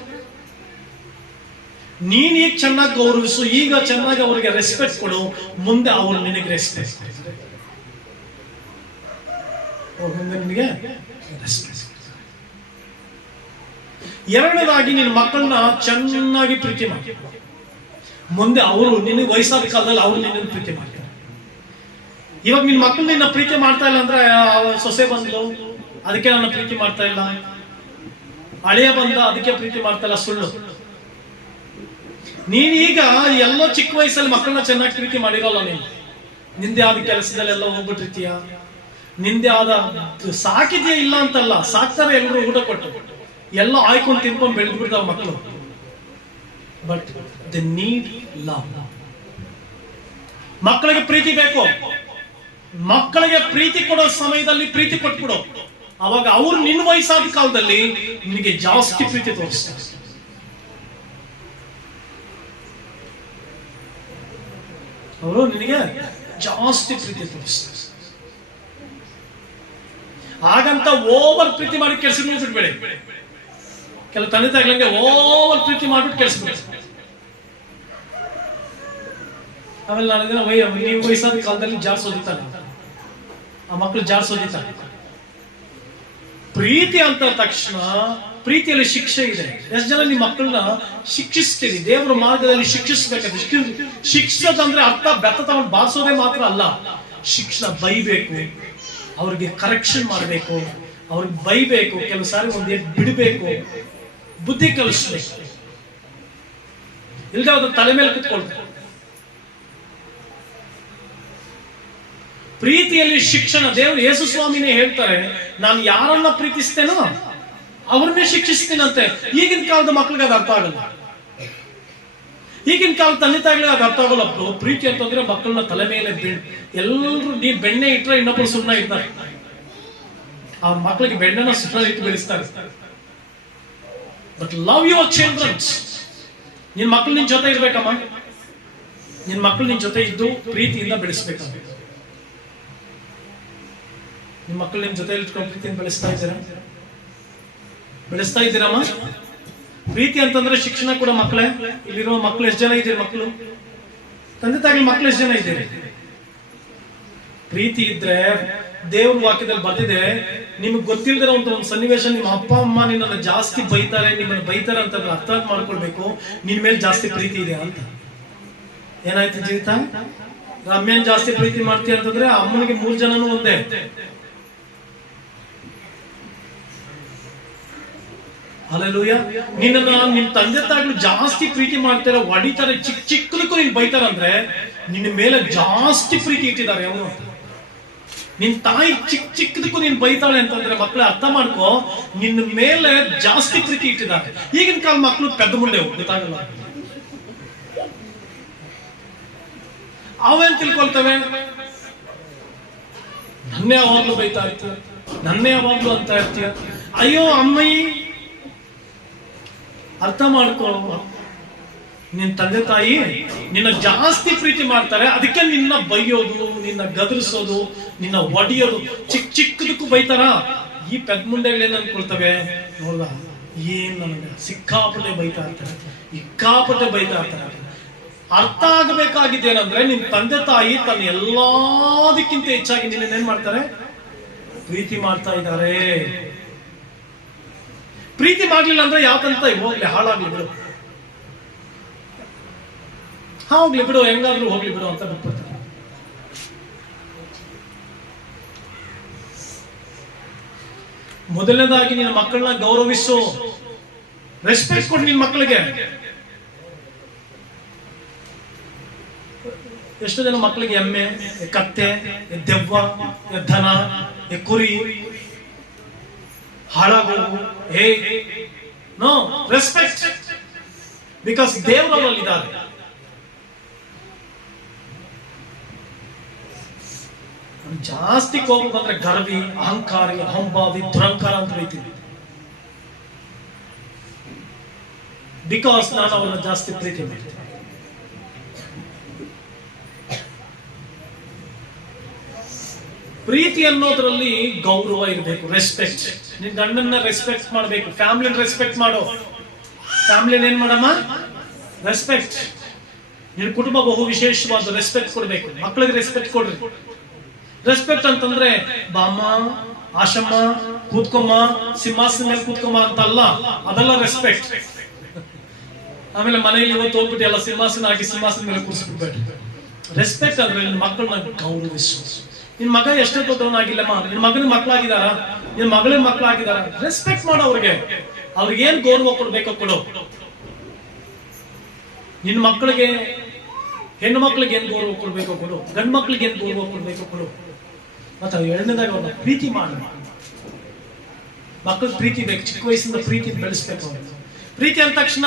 ನೀನ್ ಈಗ ಚೆನ್ನಾಗಿ ಗೌರವಿಸು. ಈಗ ಚೆನ್ನಾಗಿ ಅವರಿಗೆ ರೆಸ್ಪೆಕ್ಟ್ ಕೊಡು, ಮುಂದೆ ಅವರು ನಿನಗೆ ರೆಸ್ಪೆಕ್ಟ್ ಕೊಡ್ತಾರೆ. ನಿನಗೆ ರೆಸ್ಪೆಕ್ಟ್. ಎರಡನೇದಾಗಿ ನಿನ್ನ ಮಕ್ಕಳನ್ನ ಚೆನ್ನಾಗಿ ಪ್ರೀತಿ ಮಾಡಿ. ಮುಂದೆ ಅವರು ನಿನಗೆ ವಯಸ್ಸಾದ ಕಾಲದಲ್ಲಿ ಅವರು ನಿನ್ನನ್ನು ಪ್ರೀತಿ ಮಾಡ್ತಾರೆ. ಇವಾಗ ನಿನ್ನ ಮಕ್ಕಳು ನಿನ್ನ ಪ್ರೀತಿ ಮಾಡ್ತಾ ಇಲ್ಲ ಅಂದ್ರೆ, ಸೊಸೆ ಬಂದ್ಲು ಅದಕ್ಕೆ ನನ್ನ ಪ್ರೀತಿ ಮಾಡ್ತಾ ಇಲ್ಲ, ಹಳೆಯ ಬಂದ ಅದಕ್ಕೆ ಪ್ರೀತಿ ಮಾಡ್ತಾ ಇಲ್ಲ, ಸುಳ್ಳು. ನೀನೀಗ ಎಲ್ಲೋ ಚಿಕ್ಕ ವಯಸ್ಸಲ್ಲಿ ಮಕ್ಕಳನ್ನ ಚೆನ್ನಾಗಿ ಪ್ರೀತಿ ಮಾಡಿರೋಲ್ಲ. ನಿಂದೆ ಆದ ಕೆಲಸದಲ್ಲೆಲ್ಲ ಹೋಗ್ಬಿಟ್ಟಿರ್ತೀಯ, ನಿಂದೆ ಆದ ಸಾಕಿದ್ಯಾ ಇಲ್ಲ ಅಂತಲ್ಲ, ಸಾಕ್ತಾರೆ ಎಲ್ಲರೂ ಊಟ ಕೊಟ್ಟು, ಎಲ್ಲ ಆಯ್ಕೊಂಡು ತಿನ್ಕೊಂಡು ಬೆಳೆದು ಬಿಡ್ತಾವ ಮಕ್ಕಳು. But they need love. ಮಕ್ಕಳಿಗೆ ಪ್ರೀತಿ ಬೇಕು. ಮಕ್ಕಳಿಗೆ ಪ್ರೀತಿ ಕೊಡೋ ಸಮಯದಲ್ಲಿ ಪ್ರೀತಿ ಕೊಟ್ಬಿಡು. ಅವಾಗ ಅವ್ರು ನಿನ್ನ ವಯಸ್ಸಾದ ಕಾಲದಲ್ಲಿ ನಿನಗೆ ಜಾಸ್ತಿ ಪ್ರೀತಿ ತೋರಿಸ್ತಾರೆ. ಅವರು ನಿನಗೆ ಜಾಸ್ತಿ ಪ್ರೀತಿ ತೋರಿಸ್ತಾರೆ. ಹಾಗಂತ ಓವರ್ ಪ್ರೀತಿ ಮಾಡಿ ಕೆಲಸ ಬಿಡ್ಬೇಡಿ. ಕೆಲವು ತಂದೆ ತಾಯಿಗಳಿಗೆ ಓವರ್ ಪ್ರೀತಿ ಮಾಡ್ಬಿಟ್ಟು ಕೆಲಸ ಬಿಡ. ಆಮೇಲೆ ನಾಳೆ ದಿನ ನೀವು ವಯಸ್ಸಾದ ಕಾಲದಲ್ಲಿ ಜಾಡ್ಸೋದಿತ್ತಾನೆ, ಆ ಮಕ್ಕಳು ಜಾಡ್ಸೋದಿತ್ತಾನೆ. ಪ್ರೀತಿ ಅಂತ ತಕ್ಷಣ ಪ್ರೀತಿಯಲ್ಲಿ ಶಿಕ್ಷೆ ಇದೆ. ಎಷ್ಟು ಜನ ನಿಮ್ಮ ಮಕ್ಕಳನ್ನ ಶಿಕ್ಷಿಸ್ತೀರಿ? ದೇವರ ಮಾರ್ಗದಲ್ಲಿ ಶಿಕ್ಷಿಸ್ಬೇಕಾದ್ರೆ, ಶಿಕ್ಷದಂದ್ರೆ ಅರ್ಥ ಬೆತ್ತ ತಗೊಂಡು ಬಾರಿಸೋದೇ ಮಾತ್ರ ಅಲ್ಲ. ಶಿಕ್ಷಣ ಬೈಬೇಕು, ಅವ್ರಿಗೆ ಕರೆಕ್ಷನ್ ಮಾಡಬೇಕು, ಅವ್ರಿಗೆ ಬೈಬೇಕು, ಕೆಲವು ಸಾರಿ ಒಂದೇ ಬಿಡಬೇಕು, ಬುದ್ಧಿ ಕಲಿಸ್ಬೇಕು. ಇಲ್ದ ಅವ್ರ ತಲೆ ಮೇಲೆ ಕುತ್ಕೊಳ್ತಾರೆ. ಪ್ರೀತಿಯಲ್ಲಿ ಶಿಕ್ಷಣ. ದೇವರು ಯೇಸು ಸ್ವಾಮಿನೇ ಹೇಳ್ತಾರೆ, ನಾನು ಯಾರನ್ನ ಪ್ರೀತಿಸ್ತೇನೋ ಅವ್ರನ್ನೇ ಶಿಕ್ಷಿಸ್ತೀನಂತೆ. ಈಗಿನ ಕಾಲದ ಮಕ್ಳಿಗೆ ಅದು ಅರ್ಥ ಆಗಲ್ಲ. ಈಗಿನ ಕಾಲದ ತಂದೆ ತಾಯಿಗಳಿಗೆ ಅದು ಅರ್ಥ ಆಗಲ್ಲ. ಪ್ರೀತಿ ಅಂತಂದ್ರೆ ಮಕ್ಕಳನ್ನ ತಲೆ ಮೇಲೆ ಎಲ್ಲರೂ ನೀನ್ ಬೆಣ್ಣೆ ಇಟ್ರೆ ಇನ್ನೊಬ್ಬರು ಸುಣ್ಣ ಇರ್ತಾರೆ. ಆ ಮಕ್ಕಳಿಗೆ ಬೆಣ್ಣೆನ ಸುಣ್ಣ ಇಟ್ಟು ಬೆಳೆಸ್ತಾರೆ. But love your children's. ನಿನ್ ಮಕ್ಕಳು ನಿನ್ ಜೊತೆ ಇರ್ಬೇಕಮ್ಮ. ನಿನ್ ಮಕ್ಕಳು ನಿನ್ ಜೊತೆ ಇದ್ದು ಪ್ರೀತಿಯಿಂದ ಬೆಳೆಸ್ಬೇಕಮ್ಮ. ನಿಮ್ ಮಕ್ಕಳು ನಿಮ್ ಜೊತೆ ಇಟ್ಕೊಂಡು ಪ್ರೀತಿಯಿಂದ ಬೆಳೆಸ್ತಾ ಇದ್ದೀರಮ್ಮ. ಪ್ರೀತಿ ಅಂತಂದ್ರೆ ಶಿಕ್ಷಣ ಕೂಡ ಮಕ್ಕಳೇ. ಇಲ್ಲಿರೋ ಮಕ್ಕಳು ಎಷ್ಟು ಜನ ಇದ್ದೀರಿ? ಮಕ್ಕಳು ತಂದೆ ತಾಯಿ ಮಕ್ಕಳು ಎಷ್ಟು ಜನ ಇದ್ದೀರಿ? ಪ್ರೀತಿ ಇದ್ರೆ ದೇವ್ರ ವಾಕ್ಯದಲ್ಲಿ ಬರ್ತಿದೆ, ನಿಮ್ಗೆ ಗೊತ್ತಿಲ್ದಿರೋ ಒಂದು ಸನ್ನಿವೇಶ, ನಿಮ್ಮ ಅಪ್ಪ ಅಮ್ಮ ನಿನ್ನನ್ನು ಜಾಸ್ತಿ ಬೈತಾರೆ, ನಿಮ್ಮನ್ನು ಬೈತಾರೆ ಅಂತ ಅರ್ಥ ಮಾಡ್ಕೊಳ್ಬೇಕು, ನಿನ್ ಮೇಲೆ ಜಾಸ್ತಿ ಪ್ರೀತಿ ಇದೆ ಅಂತ. ಏನಾಯ್ತು ಜೀವಿತ? ಅಮ್ಮನ್ ಜಾಸ್ತಿ ಪ್ರೀತಿ ಮಾಡ್ತೀಯ ಅಂತಂದ್ರೆ ಅಮ್ಮನಿಗೆ 3 ಜನನೂ ಒಂದೇ. ಹಲ್ಲೆಲೂಯಾ. ನಿನ್ನ ತಂದೆ ತಾಯಿಗಳು ಜಾಸ್ತಿ ಪ್ರೀತಿ ಮಾಡ್ತಾರೆ, ಹೊಡಿತಾರೆ, ಚಿಕ್ಕದಕ್ಕೂ ನೀನ್ ಬೈತಾರಂದ್ರೆ ನಿನ್ನ ಮೇಲೆ ಜಾಸ್ತಿ ಪ್ರೀತಿ ಇಟ್ಟಿದ್ದಾರೆ ಅವನು. ನಿನ್ ತಾಯಿ ಚಿಕ್ಕದಕ್ಕೂ ನೀನ್ ಬೈತಾಳೆ ಅಂತಂದ್ರೆ ಮಕ್ಕಳು ಅರ್ಥ ಮಾಡ್ಕೋ, ನಿನ್ನ ಮೇಲೆ ಜಾಸ್ತಿ ಪ್ರೀತಿ ಇಟ್ಟಿದ್ದಾರೆ. ಈಗಿನ ಕಾಲ ಮಕ್ಕಳು ಪೆದ್ದ ಮುಂಡೆ ಗೊತ್ತಾಗಲ್ಲ. ಅವೇನ್ ತಿಳ್ಕೊಳ್ತವೆ, ನನ್ನೇ ಯಾವಾಗ್ಲೂ ಬೈತಾ ಇರ್ತೀಯ, ನನ್ನೇ ಯಾವಾಗ್ಲೂ ಅಂತ ಇರ್ತೀಯ. ಅಯ್ಯೋ ಅಮ್ಮಿ, ಅರ್ಥ ಮಾಡ್ಕೋ, ನಿನ್ನ ತಂದೆ ತಾಯಿ ನಿನ್ನ ಜಾಸ್ತಿ ಪ್ರೀತಿ ಮಾಡ್ತಾರೆ, ಅದಕ್ಕೆ ನಿನ್ನ ಬೈಯೋದು, ನಿನ್ನ ಗದರಿಸೋದು, ನಿನ್ನ ಒಡೆಯೋದು. ಚಿಕ್ಕದಕ್ಕೂ ಬೈತಾರ. ಈ ಪೆದ್ ಮುಂಡೆಗಳೇನ್ ಅನ್ಕೊಳ್ತವೆ, ನೋಡ್ದ ಏನ್ ನನಗೆ ಸಿಕ್ಕಾಪಟ್ಟೆ ಬೈತಾ ಇರ್ತಾರೆ, ಸಿಕ್ಕಾಪಟ್ಟೆ ಬೈತಾ ಇರ್ತಾರೆ. ಅರ್ಥ ಆಗಬೇಕಾಗಿದ್ದೇನಂದ್ರೆ ನಿನ್ ತಂದೆ ತಾಯಿ ತನ್ನ ಎಲ್ಲದಕ್ಕಿಂತ ಹೆಚ್ಚಾಗಿ ನಿನ್ನೇನ್ ಮಾಡ್ತಾರೆ, ಪ್ರೀತಿ ಮಾಡ್ತಾ ಇದ್ದಾರೆ. ಪ್ರೀತಿ ಮಾಡ್ಲಿಲ್ಲ ಅಂದ್ರೆ ಯಾಕಂತ ಹೋಗ್ಲಿ, ಹಾಳಾಗ್ಲಿ ಬಿಡು, ಹೋಗ್ಲಿ ಬಿಡು, ಹೆಂಗಾದ್ರೂ ಹೋಗ್ಲಿ ಬಿಡು ಅಂತ ಬಿಟ್ಬಿಡ್ತಾರೆ. ಮೊದಲನೇದಾಗಿ ನಿನ್ನ ಮಕ್ಕಳನ್ನ ಗೌರವಿಸು, ರೆಸ್ಪೆಕ್ಟ್ ಕೊಡು ನಿನ್ನ ಮಕ್ಕಳಿಗೆ. ಎಷ್ಟು ಜನ ಮಕ್ಕಳಿಗೆ ಎಮ್ಮೆ, ಕತ್ತೆ, ದೆವ್ವ, ದನ, ಕುರಿ, ಹಾಳಾಗೋದು, ಹೇ ನೋ ರೆಸ್ಪೆಕ್ಟ್, ಬಿಕಾಸ್ ದೇವರಲ್ಲಿದ್ದಾರೆ. ಜಾಸ್ತಿ ಕೋಪ ಬಂದ್ರೆ ಗರ್ವಿ, ಅಹಂಕಾರಿ, ಅಹಂಭಾವಿ, ದುರಂಕಾರ ಅಂತ ಬೈತೀವಿ. ಬಿಕಾಸ್ ನಾನು ಅವರನ್ನ ಜಾಸ್ತಿ ಪ್ರೀತಿ ಮಾಡ್ತೀನಿ. ಪ್ರೀತಿ ಅನ್ನೋದ್ರಲ್ಲಿ ಗೌರವ ಇರಬೇಕು, ರೆಸ್ಪೆಕ್ಟ್. ನಿನ್ ಗಂಡನ್ನ ರೆಸ್ಪೆಕ್ಟ್ ಮಾಡಬೇಕು, ಫ್ಯಾಮಿಲಿನ ರೆಸ್ಪೆಕ್ಟ್ ಮಾಡೋ. ಫ್ಯಾಮಿಲಿನ ಏನ್ ಮಾಡಮ್ಮ, ರೆಸ್ಪೆಕ್ಟ್. ನಿನ್ ಕುಟುಂಬ ಬಹು ವಿಶೇಷವಾದ, ರೆಸ್ಪೆಕ್ಟ್ ಕೊಡ್ಬೇಕು. ಮಕ್ಕಳಿಗೆ ರೆಸ್ಪೆಕ್ಟ್ ಕೊಡ್ರಿ. ರೆಸ್ಪೆಕ್ಟ್ ಅಂತಂದ್ರೆ ಬಾಮ್ಮ, ಆಶಮ್ಮ, ಕೂತ್ಕೊಮ್ಮ, ಸಿಂಹಾಸನ ಮೇಲೆ ಕೂತ್ಕೊಮ್ಮ ಅಂತಲ್ಲ, ಅದೆಲ್ಲ ರೆಸ್ಪೆಕ್ಟ್. ಆಮೇಲೆ ಮನೆಯಲ್ಲಿ ಇವತ್ತು ಹೋಗ್ಬಿಟ್ಟು ಎಲ್ಲ ಸಿಂಹಾಸನ ಹಾಕಿ ಸಿಂಹಾಸನ ಮೇಲೆ ಕೂರಿಸ್ಬಿಡ್ಬೇಡಿ. ರೆಸ್ಪೆಕ್ಟ್ ಅಂದ್ರೆ ನಿನ್ನ ಮಕ್ಕಳನ್ನ ಗೌರವಿಸು. ನಿನ್ ಮಗ ಎಷ್ಟೇ ದೊಡ್ಡವನಾಗಿಲ್ಲಮ್ಮ, ನಿನ್ ಮಗನ ಮಕ್ಕಳಾಗಿದಾರ, ನಿನ್ ಮಗಳ ಮಕ್ಕಳಾಗಿದಾರ, ರೆಸ್ಪೆಕ್ಟ್ ಮಾಡು ಅವ್ರಿಗೆ. ಅವ್ರಿಗೆ ಏನ್ ಗೌರವ ಕೊಡ್ಬೇಕೋ ಕೊಡು. ನಿನ್ ಮಕ್ಕಳಿಗೆ, ಹೆಣ್ಣು ಮಕ್ಕಳಿಗೆ ಏನ್ ಗೌರವ ಕೊಡ್ಬೇಕೋ ಕೊಡು, ಗಂಡು ಮಕ್ಕಳಿಗೆ ಏನ್ ಗೌರವ ಕೊಡ್ಬೇಕೋ ಕೊಡು. ಮತ್ತೆ ಎರಡನೇದಾಗ ಅವ್ರನ್ನ ಪ್ರೀತಿ ಮಾಡು. ಮಕ್ಕಳ ಪ್ರೀತಿ ಬೇಕು, ಚಿಕ್ಕ ವಯಸ್ಸಿಂದ ಪ್ರೀತಿ ಬೆಳೆಸ್ಬೇಕು. ಪ್ರೀತಿ ಅಂದ ತಕ್ಷಣ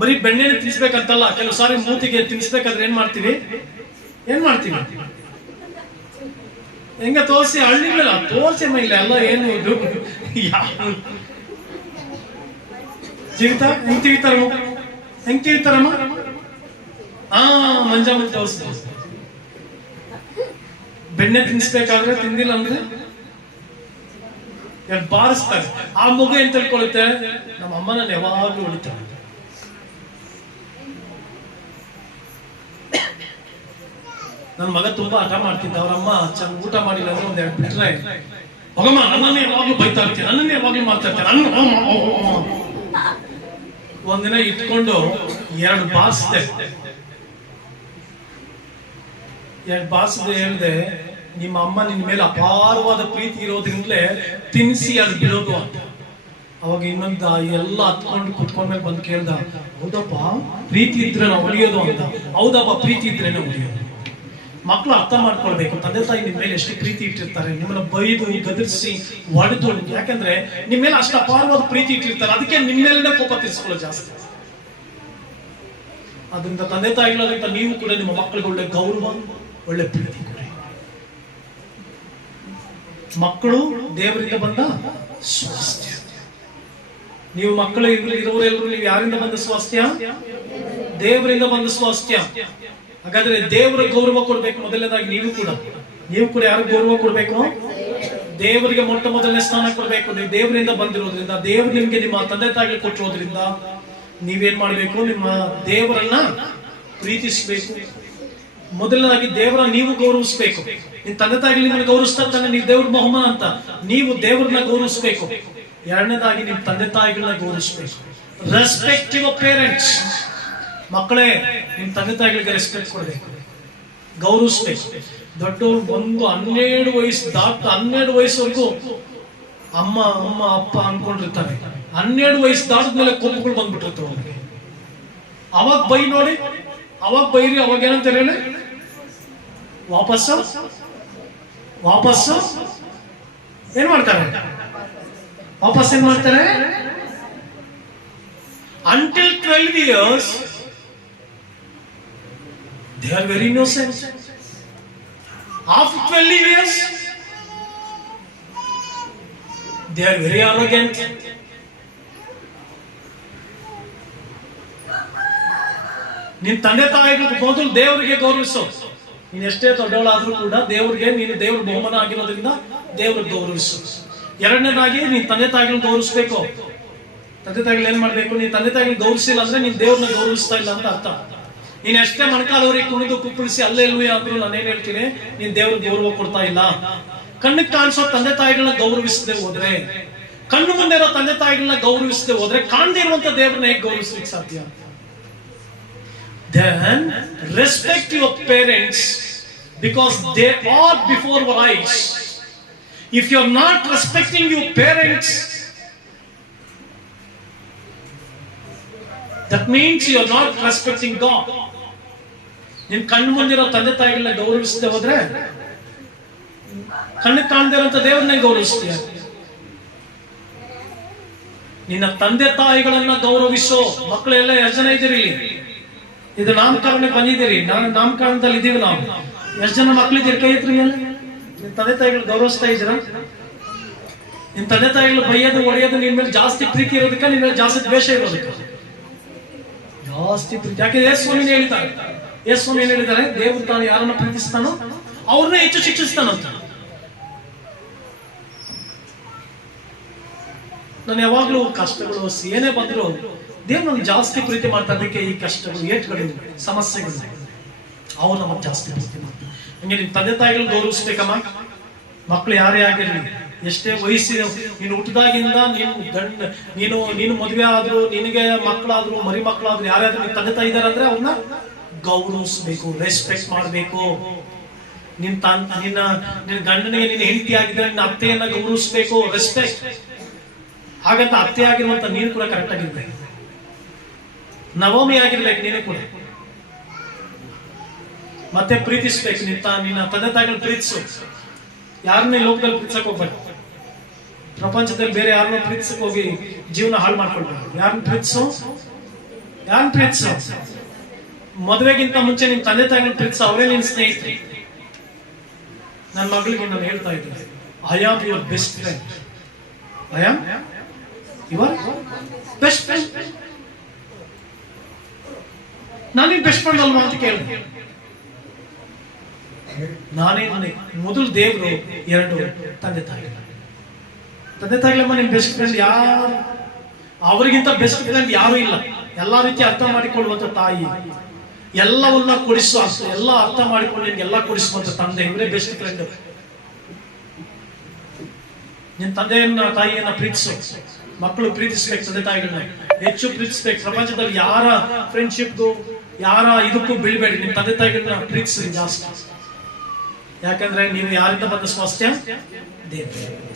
ಬರೀ ಬೆಣ್ಣೆನ ತಿನ್ಸ್ಬೇಕಂತಲ್ಲ. ಕೆಲವು ಸಾರಿ ಮೂತಿಗೆ ತಿನ್ಸ್ಬೇಕಾದ್ರೆ ಏನ್ ಮಾಡ್ತೀವಿ, ಹೆಂಗ ತೋರಿಸಿ, ಹಳ್ಳಿಗಳಲ್ಲ ತೋರಿಸಿ ಇಲ್ಲ ಎಲ್ಲ ಏನು ಇದು ಜೀವಿತ ಹೆಂಗ್ ತಿಳಿತಾರಮ್ಮ, ಮಂಜ ತೋರಿಸಿ. ಬೆಣ್ಣೆ ತಿನ್ಸ್ಬೇಕಾದ್ರೆ ತಿಂದಿಲ್ಲ ಅಂದ್ರೆ ಬಾರಿಸ್ತಾರೆ. ಆ ಮಗು ಏನ್ ತಿಳ್ಕೊಳ್ಳುತ್ತೆ, ನಮ್ಮ ಅಮ್ಮ ನಾನು ಯಾವಾಗ್ಲೂ ಹೊಡಿತಾರೆ. ನನ್ನ ಮಗ ತುಂಬಾ ಹಠ ಮಾಡ್ತಿದ್ದ, ಅವ್ರಮ್ಮ ಚೆನ್ನಾಗಿ ಊಟ ಮಾಡಿಲ್ಲ ಅಂದ್ರೆ ಒಂದ್ ಎರಡು ಬಿಟ್ರೆ, ಹೋಗಮ್ಮ ನನ್ನನ್ನೇ ಯಾವಾಗ್ಲೂ ಬೈತಾ ಇರ್ತೀನಿ, ನನ್ನನ್ನೇ ಯಾವಾಗ್ಲೂ ಮಾಡ್ತಾ ಇರ್ತೀನಿ. ಒಂದಿನ ಇಟ್ಕೊಂಡು ಎರಡು ಬಾರಿಸ್ದೆ, ಹೇಳ್ದೆ ನಿಮ್ಮ ಅಮ್ಮ ನಿನ್ ಮೇಲೆ ಅಪಾರವಾದ ಪ್ರೀತಿ ಇರೋದ್ರಿಂದಲೇ ತಿನ್ಸಿ ಅದು ಬಿಡೋದು ಅಂತ. ಅವಾಗ ಇನ್ನೊಂದು ಎಲ್ಲ ಹತ್ಕೊಂಡು ಕುತ್ಕೊಂಡ್ಮೇಲೆ ಬಂದು ಕೇಳ್ದ, ಹೌದಪ್ಪ ಪ್ರೀತಿ ಇದ್ರೆ ನಾವು ಉಳಿಯೋದು ಅಂತ. ಹೌದಪ್ಪ ಪ್ರೀತಿ ಇದ್ರೆ ನಾವು ಉಳಿಯೋದು. ಮಕ್ಕಳು ಅರ್ಥ ಮಾಡ್ಕೊಳ್ಬೇಕು, ತಂದೆ ತಾಯಿ ನಿಮ್ ಮೇಲೆ ಎಷ್ಟು ಪ್ರೀತಿ ಇಟ್ಟಿರ್ತಾರೆ, ನಿಮ್ಮನ್ನ ಬೈದು ಗದರಿಸಿ ಹೊಡೆದು. ಯಾಕಂದ್ರೆ ನಿಮ್ ಮೇಲೆ ಅಷ್ಟು ಅಪಾರವಾದ ಪ್ರೀತಿ ಇಟ್ಟಿರ್ತಾರೆ, ಅದಕ್ಕೆ ನಿಮ್ಮ ಮೇಲೆನೇ ಕೋಪ ತೀರಿಸ್ಕೊಳ್ಳೋ ಜಾಸ್ತಿ. ಅದರಿಂದ ತಂದೆ ತಾಯಿಗಳಾದಂತ ನೀವು ಕೂಡ ನಿಮ್ಮ ಮಕ್ಕಳಿಗೆ ಒಳ್ಳೆ ಗೌರವ, ಒಳ್ಳೆ ಪ್ರೀತಿ ಕೊಡಿ. ಮಕ್ಕಳು ದೇವರಿಂದ ಬಂದ ಸ್ವಾಸ್ಥ್ಯ. ನೀವು ಮಕ್ಕಳು ಇರೋರೆಲ್ಲರೂ ನೀವು ಯಾರಿಂದ ಬಂದ ಸ್ವಾಸ್ಥ್ಯ? ದೇವರಿಂದ ಬಂದ ಸ್ವಾಸ್ಥ್ಯ. ಹಾಗಾದ್ರೆ ದೇವರ ಗೌರವ ಕೊಡ್ಬೇಕು. ಮೊದಲನೇದಾಗಿ ನೀವು ಕೂಡ ಯಾರು ಗೌರವ ಕೊಡ್ಬೇಕು? ದೇವರಿಗೆ ಮೊಟ್ಟ ಮೊದಲನೇ ಸ್ಥಾನ ಕೊಡ್ಬೇಕು. ನೀವು ದೇವರಿಂದ ಬಂದಿರೋದ್ರಿಂದ, ದೇವರು ನಿಮ್ಗೆ ನಿಮ್ಮ ತಂದೆ ತಾಯಿಗೆ ಕೊಟ್ಟಿರೋದ್ರಿಂದ ನೀವೇನ್ ಮಾಡ್ಬೇಕು? ನಿಮ್ಮ ದೇವರನ್ನ ಪ್ರೀತಿಸ್ಬೇಕು. ಮೊದಲನೇದಾಗಿ ದೇವರ ನೀವು ಗೌರವಿಸ್ಬೇಕು. ನಿಮ್ ತಂದೆ ತಾಯಿಗಳು ನಿಮ್ಮನ್ನು ಗೌರವಿಸ್ತಾ ತಾನೆ, ನೀವು ದೇವ್ರ ಬಹುಮಾನ ಅಂತ ನೀವು ದೇವರನ್ನ ಗೌರವಿಸ್ಬೇಕು. ಎರಡನೇದಾಗಿ ನಿಮ್ ತಂದೆ ತಾಯಿಗಳನ್ನ ಗೌರವಿಸ್ಬೇಕು. Respect your parents. ಮಕ್ಕಳೇ, ನಿಮ್ ತಂದೆ ತಾಯಿಗಳಿಗೆ ರೆಸ್ಪೆಕ್ಟ್ ಕೊಡ್ಬೇಕು, ಗೌರವಿಸ್ಬೇಕು. ದೊಡ್ಡವರು 12 ವಯಸ್ಸು 12 ವಯಸ್ಸುವರೆಗೂ ಅಮ್ಮ ಅಪ್ಪ ಅನ್ಕೊಂಡಿರ್ತಾರೆ. 12 ವಯಸ್ಸು ದಾಟಿದ್ಮೇಲೆ ಕೋಪಗಳು ಬಂದ್ಬಿಟ್ಟಿರ್ತವೆ ಅವ್ರಿಗೆ. ಅವಾಗ ಬೈ ನೋಡಿ, ಅವಾಗ ಬೈರಿ, ಅವಾಗ ಏನಂತಾರೆ ಹೇಳಿ, ವಾಪಸ್ಸು ಏನ್ ಮಾಡ್ತಾರೆ? ವಾಪಸ್ ಏನ್ ಮಾಡ್ತಾರೆ? Until 12 years they are very innocent. After 12 years they are very arrogant. ನಿನ್ನ ತಂದೆ ತಾಯಿಗಳು ಮೊದಲು ದೇವರಿಗೆ ಗೌರವಿಸು. ನೀನು ಎಷ್ಟೇ ದೊಡ್ಡವಳಾದ್ರೂ ಕೂಡ ದೇವರಿಗೆ ನೀನು ದೇವ್ರ ಬಹುಮಾನ ಆಗಿರೋದ್ರಿಂದ ದೇವ್ರಿಗೆ ಗೌರವಿಸು. ಎರಡನೇದಾಗಿ ನೀನ್ ತಂದೆ ತಾಯಿಗಳನ್ನ ಗೌರವಿಸ್ಬೇಕು. ತಂದೆ ತಾಯಿಗಳು ಏನ್ ಮಾಡ್ಬೇಕು? ನೀನ್ ತಂದೆ ತಾಯಿಗಳು ಗೌರವಿಸಿಲ್ಲ ಅಂದ್ರೆ ನೀನ್ ದೇವ್ರನ್ನ ಗೌರವಿಸ್ತಾ ಇಲ್ಲ ಅಂತ ಅರ್ಥ. ನೀನ್ ಎಷ್ಟೇ ಮೊಣಕಾಲವರಿಗೆ ಕುಣಿದು ಕುಪ್ಪಳಿಸಿ ಅಲ್ಲೆಲ್ಲೂ ಆದ್ರೂ ನಾನೇನ್ ಹೇಳ್ತೀನಿ, ನೀನ್ ದೇವ್ರಿಗೆ ಗೌರವ ಕೊಡ್ತಾ ಇಲ್ಲ. ಕಣ್ಣಿಗೆ ಕಾಣಿಸೋ ತಂದೆ ತಾಯಿಗಳನ್ನ ಗೌರವಿಸದೆ ಹೋದ್ರೆ, ಕಣ್ಣು ಮುಂದೆ ಇರೋ ತಂದೆ ತಾಯಿಗಳನ್ನ ಗೌರವಿಸದೆ ಹೋದ್ರೆ, ಕಾಣದೇ ಇರುವಂತ ದೇವ್ರನ್ನ ಹೇಗೆ ಗೌರವಿಸ್ಲಿಕ್ಕೆ ಸಾಧ್ಯ? Then respect your parents because they are before your eyes. If you are not respecting your parents, that means you are not respecting God. ನಿನ್ ಕಣ್ಣು ಮುಂದಿರೋ ತಂದೆ ತಾಯಿಗಳನ್ನ ಗೌರವಿಸದೆ ಹೋದ್ರೆ ಕಣ್ಣು ಕಾಣದೇ ಇರುವಂತ ದೇವ್ರನ್ನ ಗೌರವಿಸ್ತೀಯ. ನಿನ್ನ ತಂದೆ ತಾಯಿಗಳನ್ನ ಗೌರವಿಸೋ ಮಕ್ಕಳೆಲ್ಲ ಎಷ್ಟು ಜನ ಇದ್ದೀರಿ? ಇದು ನಾಮಕರಣಕ್ಕೆ ಬಂದಿದ್ದೀರಿ, ನಾನು ನಾಮಕರಣದಲ್ಲಿ ಇದ್ದೀವಿ. ನಾವು ಎಷ್ಟು ಜನ ಮಕ್ಕಳಿದ್ದೀರಿ? ಕೈ ಎತ್ರಿ. ನಿಮ್ ತಂದೆ ತಾಯಿಗಳು ಗೌರವಿಸ್ತಾ ಇದ್ದೀರಾ? ನಿಮ್ ತಂದೆ ತಾಯಿಗಳು ಬೈಯೋದು ಹೊಡೆಯೋದು ನಿನ್ ಮೇಲೆ ಜಾಸ್ತಿ ಪ್ರೀತಿ ಇರೋದಕ್ಕೆ, ನಿನ್ ಮೇಲೆ ಜಾಸ್ತಿ ದ್ವೇಷ ಇರೋದಕ್ಕೆ? ಜಾಸ್ತಿ ಪ್ರೀತಿ. ಯಾಕೆ ಯೇಸುವನ್ನು ಹೇಳಿದ್ದಾರೆ, ಯೇಸುವನ್ನು ಏನ್ ಹೇಳಿದ್ದಾರೆ? ದೇವರು ತಾನು ಯಾರನ್ನ ಪ್ರೀತಿಸ್ತಾನೋ ಅವ್ರನ್ನ ಹೆಚ್ಚು ಶಿಕ್ಷಿಸ್ತಾನಂತ. ನಾನು ಯಾವಾಗ್ಲೂ ಕಷ್ಟಗಳು ಏನೇ ಬಂದ್ರು ದೇವ್ರು ನಮ್ಗೆ ಜಾಸ್ತಿ ಪ್ರೀತಿ ಮಾಡ್ತಾ. ಅದಕ್ಕೆ ಈ ಕಷ್ಟಗಳು, ಏಟ್ಗಳು, ಸಮಸ್ಯೆಗಳು ಅವ್ರು ನಮಗೆ ಜಾಸ್ತಿ ಪ್ರೀತಿ ಮಾಡ್ತಾರೆ. ಹಂಗೆ ನಿಮ್ ತಂದೆ ತಾಯಿಗಳು ಗೌರವಿಸ್ಬೇಕಮ್ಮ. ಮಕ್ಕಳು ಯಾರೇ ಆಗಿರಲಿ, ಎಷ್ಟೇ ವಯಸ್ಸಿನ, ನೀನು ಹುಟ್ಟಿದಾಗಿಂದ ನೀನು ಮದುವೆ ಆದ್ರು, ನಿನಗೆ ಮಕ್ಕಳಾದ್ರು, ಮರಿ ಮಕ್ಕಳಾದ್ರು, ಯಾರ್ಯಾದ್ರು ನಿನ್ ತಂದೆ ತಾಯಿ ಇದಾರೆ ಅಂದ್ರೆ ಅವ್ರನ್ನ ಗೌರವಿಸ್ಬೇಕು, ರೆಸ್ಪೆಕ್ಟ್ ಮಾಡ್ಬೇಕು. ನಿನ್ನ ಗಂಡನಿಗೆ ನಿನ್ನ ಹೆಂಡತಿ ಆಗಿದ್ರೆ ನಿನ್ನ ಅತ್ತೆಯನ್ನ ಗೌರವಿಸ್ಬೇಕು, ರೆಸ್ಪೆಕ್ಟ್. ಹಾಗಂತ ಅತ್ತೆ ಆಗಿರುವಂತ ನೀನು ಕೂಡ ಕರೆಕ್ಟ್ ಆಗಿರ್ಬೇಕು, ನವಮಿ ಆಗಿರ್ಬೇಕು ನೀನು ಕೂಡ. ಮತ್ತೆ ಪ್ರೀತಿಸ್ಬೇಕು. ನಿನ್ನ ತಂದೆ ತಾಯಿಗಳು ಪ್ರೀತಿಸು. ಯಾರನ್ನ ಲೋಕದಲ್ಲಿ ಪ್ರೀತಿಸಕ್ ಹೋಗ್ಬೇಕು. ಪ್ರಪಂಚದಲ್ಲಿ ಬೇರೆ ಯಾರನ್ನ ಪ್ರೀತಿಸಕ್ ಹೋಗಿ ಜೀವನ ಹಾಳು ಮಾಡ್ಕೊಳ್ಬೇಕು. ಯಾರನ್ನ ಪ್ರೀತಿಸು. ಮದುವೆಗಿಂತ ಮುಂಚೆ ನಿಮ್ ತಂದೆ ತಾಯಿಗಳು ಪ್ರೀತಿಸು. ಅವರೇ ನಿನ್ ಸ್ನೇಹಿತರು. ನನ್ನ ಮಗಳಿಗೆ ನಾನು ಹೇಳ್ತಾ ಇದ್ದೀನಿ, I am your best friend. I am your best friend. ನಾನೇನ್ ಬೆಸ್ಟ್ ಫ್ರೆಂಡ್ ಅಲ್ವಾ ಅಂತ ಕೇಳಿದೆ. ನಾನೇ ಮೊದಲು ದೇವರು, ಎರಡು ತಂದೆ ತಾಯಿಗಳಮ್ಮ ನಿಮ್ ಬೆಸ್ಟ್ ಫ್ರೆಂಡ್. ಯಾರು ಅವರಿಗಿಂತ ಬೆಸ್ಟ್ ಫ್ರೆಂಡ್ ಯಾರು ಇಲ್ಲ. ಎಲ್ಲಾ ರೀತಿ ಅರ್ಥ ಮಾಡಿಕೊಳ್ಳುವಂತ ತಾಯಿ, ಎಲ್ಲವನ್ನ ಕೊಡಿಸುವ, ಎಲ್ಲ ಅರ್ಥ ಮಾಡಿಕೊಂಡು ನಿನ್ಗೆಲ್ಲ ಕೊಡಿಸುವಂತ ತಂದೆ, ಇವರೇ ಬೆಸ್ಟ್ ಫ್ರೆಂಡ್. ನಿನ್ ತಂದೆಯನ್ನ ತಾಯಿಯನ್ನ ಪ್ರೀತಿಸು. ಮಕ್ಕಳು ಪ್ರೀತಿಸ್ಬೇಕು, ತಂದೆ ತಾಯಿಗಳನ್ನ ಹೆಚ್ಚು ಪ್ರೀತಿಸ್ಬೇಕು. ಪ್ರಪಂಚದಲ್ಲಿ ಯಾರ ಫ್ರೆಂಡ್ಶಿಪ್ಗೂ ಯಾರ ಇದಕ್ಕೂ ಬೀಳ್ಬೇಡಿ. ನಿಮ್ ತಂದೆ ತಾಯಿಗಳನ್ನ ಪ್ರೀತಿಸಿ ಜಾಸ್ತಿ. ಯಾಕಂದ್ರೆ ನೀವು ಯಾರಿಂದ ಬಂದ ಸ್ವಾಸ್ಥ್ಯ? ದೇವರಿಂದ.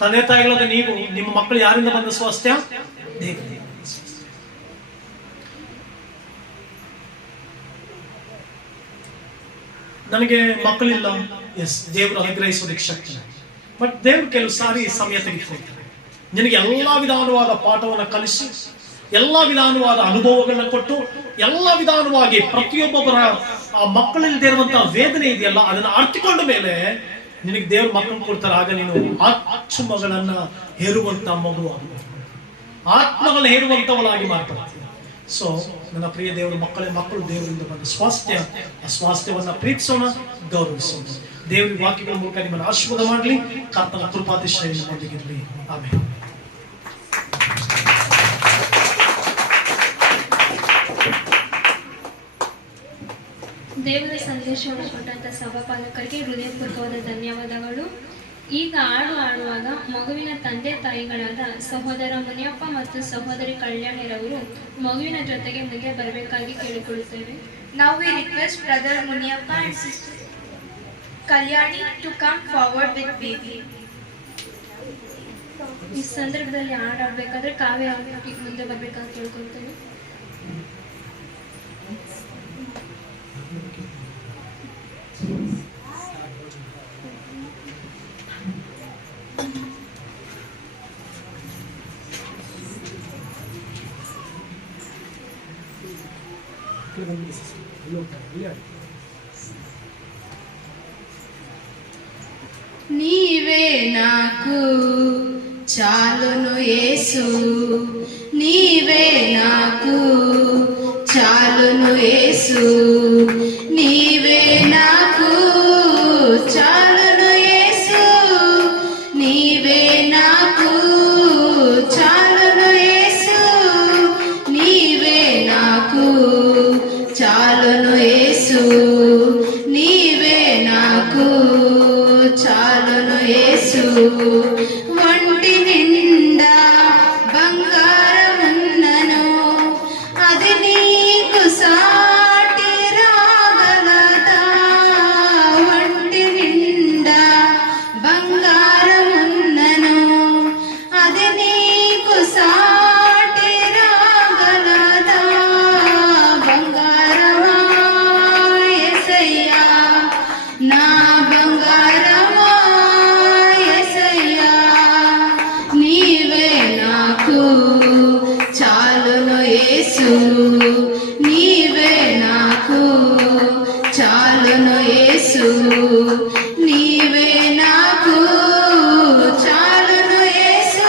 ತಂದೆ ತಾಯಿಗಳಾದ ನೀವು, ನಿಮ್ಮ ಮಕ್ಕಳು ಯಾರಿಂದ ಬಂದ ಸ್ವಾಸ್ಥ್ಯ? ದೇವರಿಂದ. ನನಗೆ ಮಕ್ಕಳಿಲ್ಲ, ಎಸ್, ದೇವರು ಅನುಗ್ರಹಿಸೋದಕ್ಕೆ ಶಕ್ತಿ. ಬಟ್ ದೇವ್ರು ಕೆಲವು ಸಾರಿ ಸಮಯ ತೆಗೆದುಕೊಳ್ತಾರೆ. ನಿನಗೆ ಎಲ್ಲಾ ವಿಧಾನವಾದ ಪಾಠವನ್ನ ಕಲಿಸಿ, ಎಲ್ಲಾ ವಿಧಾನವಾದ ಅನುಭವಗಳನ್ನ ಕೊಟ್ಟು, ಎಲ್ಲಾ ವಿಧಾನವಾಗಿ ಪ್ರತಿಯೊಬ್ಬೊಬ್ಬರ ಆ ಮಕ್ಕಳಲ್ಲದೆ ಇರುವಂತಹ ವೇದನೆ ಇದೆಯಲ್ಲ, ಅದನ್ನ ಅರ್ಥಕೊಂಡ ಮೇಲೆ ನಿನಗೆ ದೇವ್ರ ಮಕ್ಕಳನ್ನು ಕೊಡ್ತಾರೆ. ಆಗ ನೀನು ಆತ್ಮಗಳನ್ನ ಹೇರುವಂತ ಮಗು, ಆತ್ಮಗಳನ್ನ ಹೇರುವಂತವಳಾಗಿ ಮಾರ್ಪಡ್ತೀಯ. ಸೊ ನನ್ನ ಪ್ರಿಯ ದೇವರ ಮಕ್ಕಳು ದೇವರಿಂದ ಬಂದ ಸ್ವಾಸ್ಥ್ಯ. ಆ ಸ್ವಾಸ್ಥ್ಯವನ್ನ ಪ್ರೀತಿಸೋಣ, ಗೌರವಿಸೋಣ. ದೇವರ ವಾಕ್ಯಗಳ ಮೂಲಕ ನಿಮ್ಮನ್ನು ಆಶೀರ್ವಾದ ಮಾಡಲಿ. ಕರ್ತನ ಕೃಪಾತಿಶಯ ನಿಮ್ಮೊಂದಿಗಿರಲಿ. ಆಮೆನ್. ದೇವರ ಸಂದೇಶವನ್ನು ಕೊಟ್ಟಂತ ಸಭಾಪಾಲಕರಿಗೆ ಹೃದಯಪೂರ್ವಕವಾದ ಧನ್ಯವಾದಗಳು. ಈಗ ಹಾಡುವಾಗ ಮಗುವಿನ ತಂದೆ ತಾಯಿಗಳಾದ ಸಹೋದರ ಮುನಿಯಪ್ಪ ಮತ್ತು ಸಹೋದರಿ ಕಲ್ಯಾಣಿರವರು ಮಗುವಿನ ಜೊತೆಗೆ ಮುಂದೆ ಬರಬೇಕಾಗಿ ಕೇಳಿಕೊಳ್ಳುತ್ತೇವೆ. Now we request Brother Muniyappa and Sister Kalyani to come forward with baby. ಈ ಸಂದರ್ಭದಲ್ಲಿ ಹಾಡಾಡ್ಬೇಕಾದ್ರೆ ಕಾವ್ಯ ಮುಂದೆ ಬರ್ಬೇಕಂತ ಕೇಳ್ಕೊಳ್ತೇನೆ. నీవే నాకు చాలును యేసు, నీవే నాకు చాలును యేసు, నీవే నాకు చాలును యేసు, నీవే నాకు చాలును యేసు, నీవే నాకు చాలును యేసు, నీవే నాకు చాలును యేసు. వంటి నిండా బంగారమున్నను అది నీకు సాటి రాగలదా, వంటి నిండా బంగారమున్నను అది నీకు సాటి రాగలదా, బంగారమా యేసయ్యా నా బంగారమా యేసయ్యా, నీవే నాకు చాలును యేసు, నీవే నాకు చాలును యేసు, నీవే నాకు చాలును యేసు,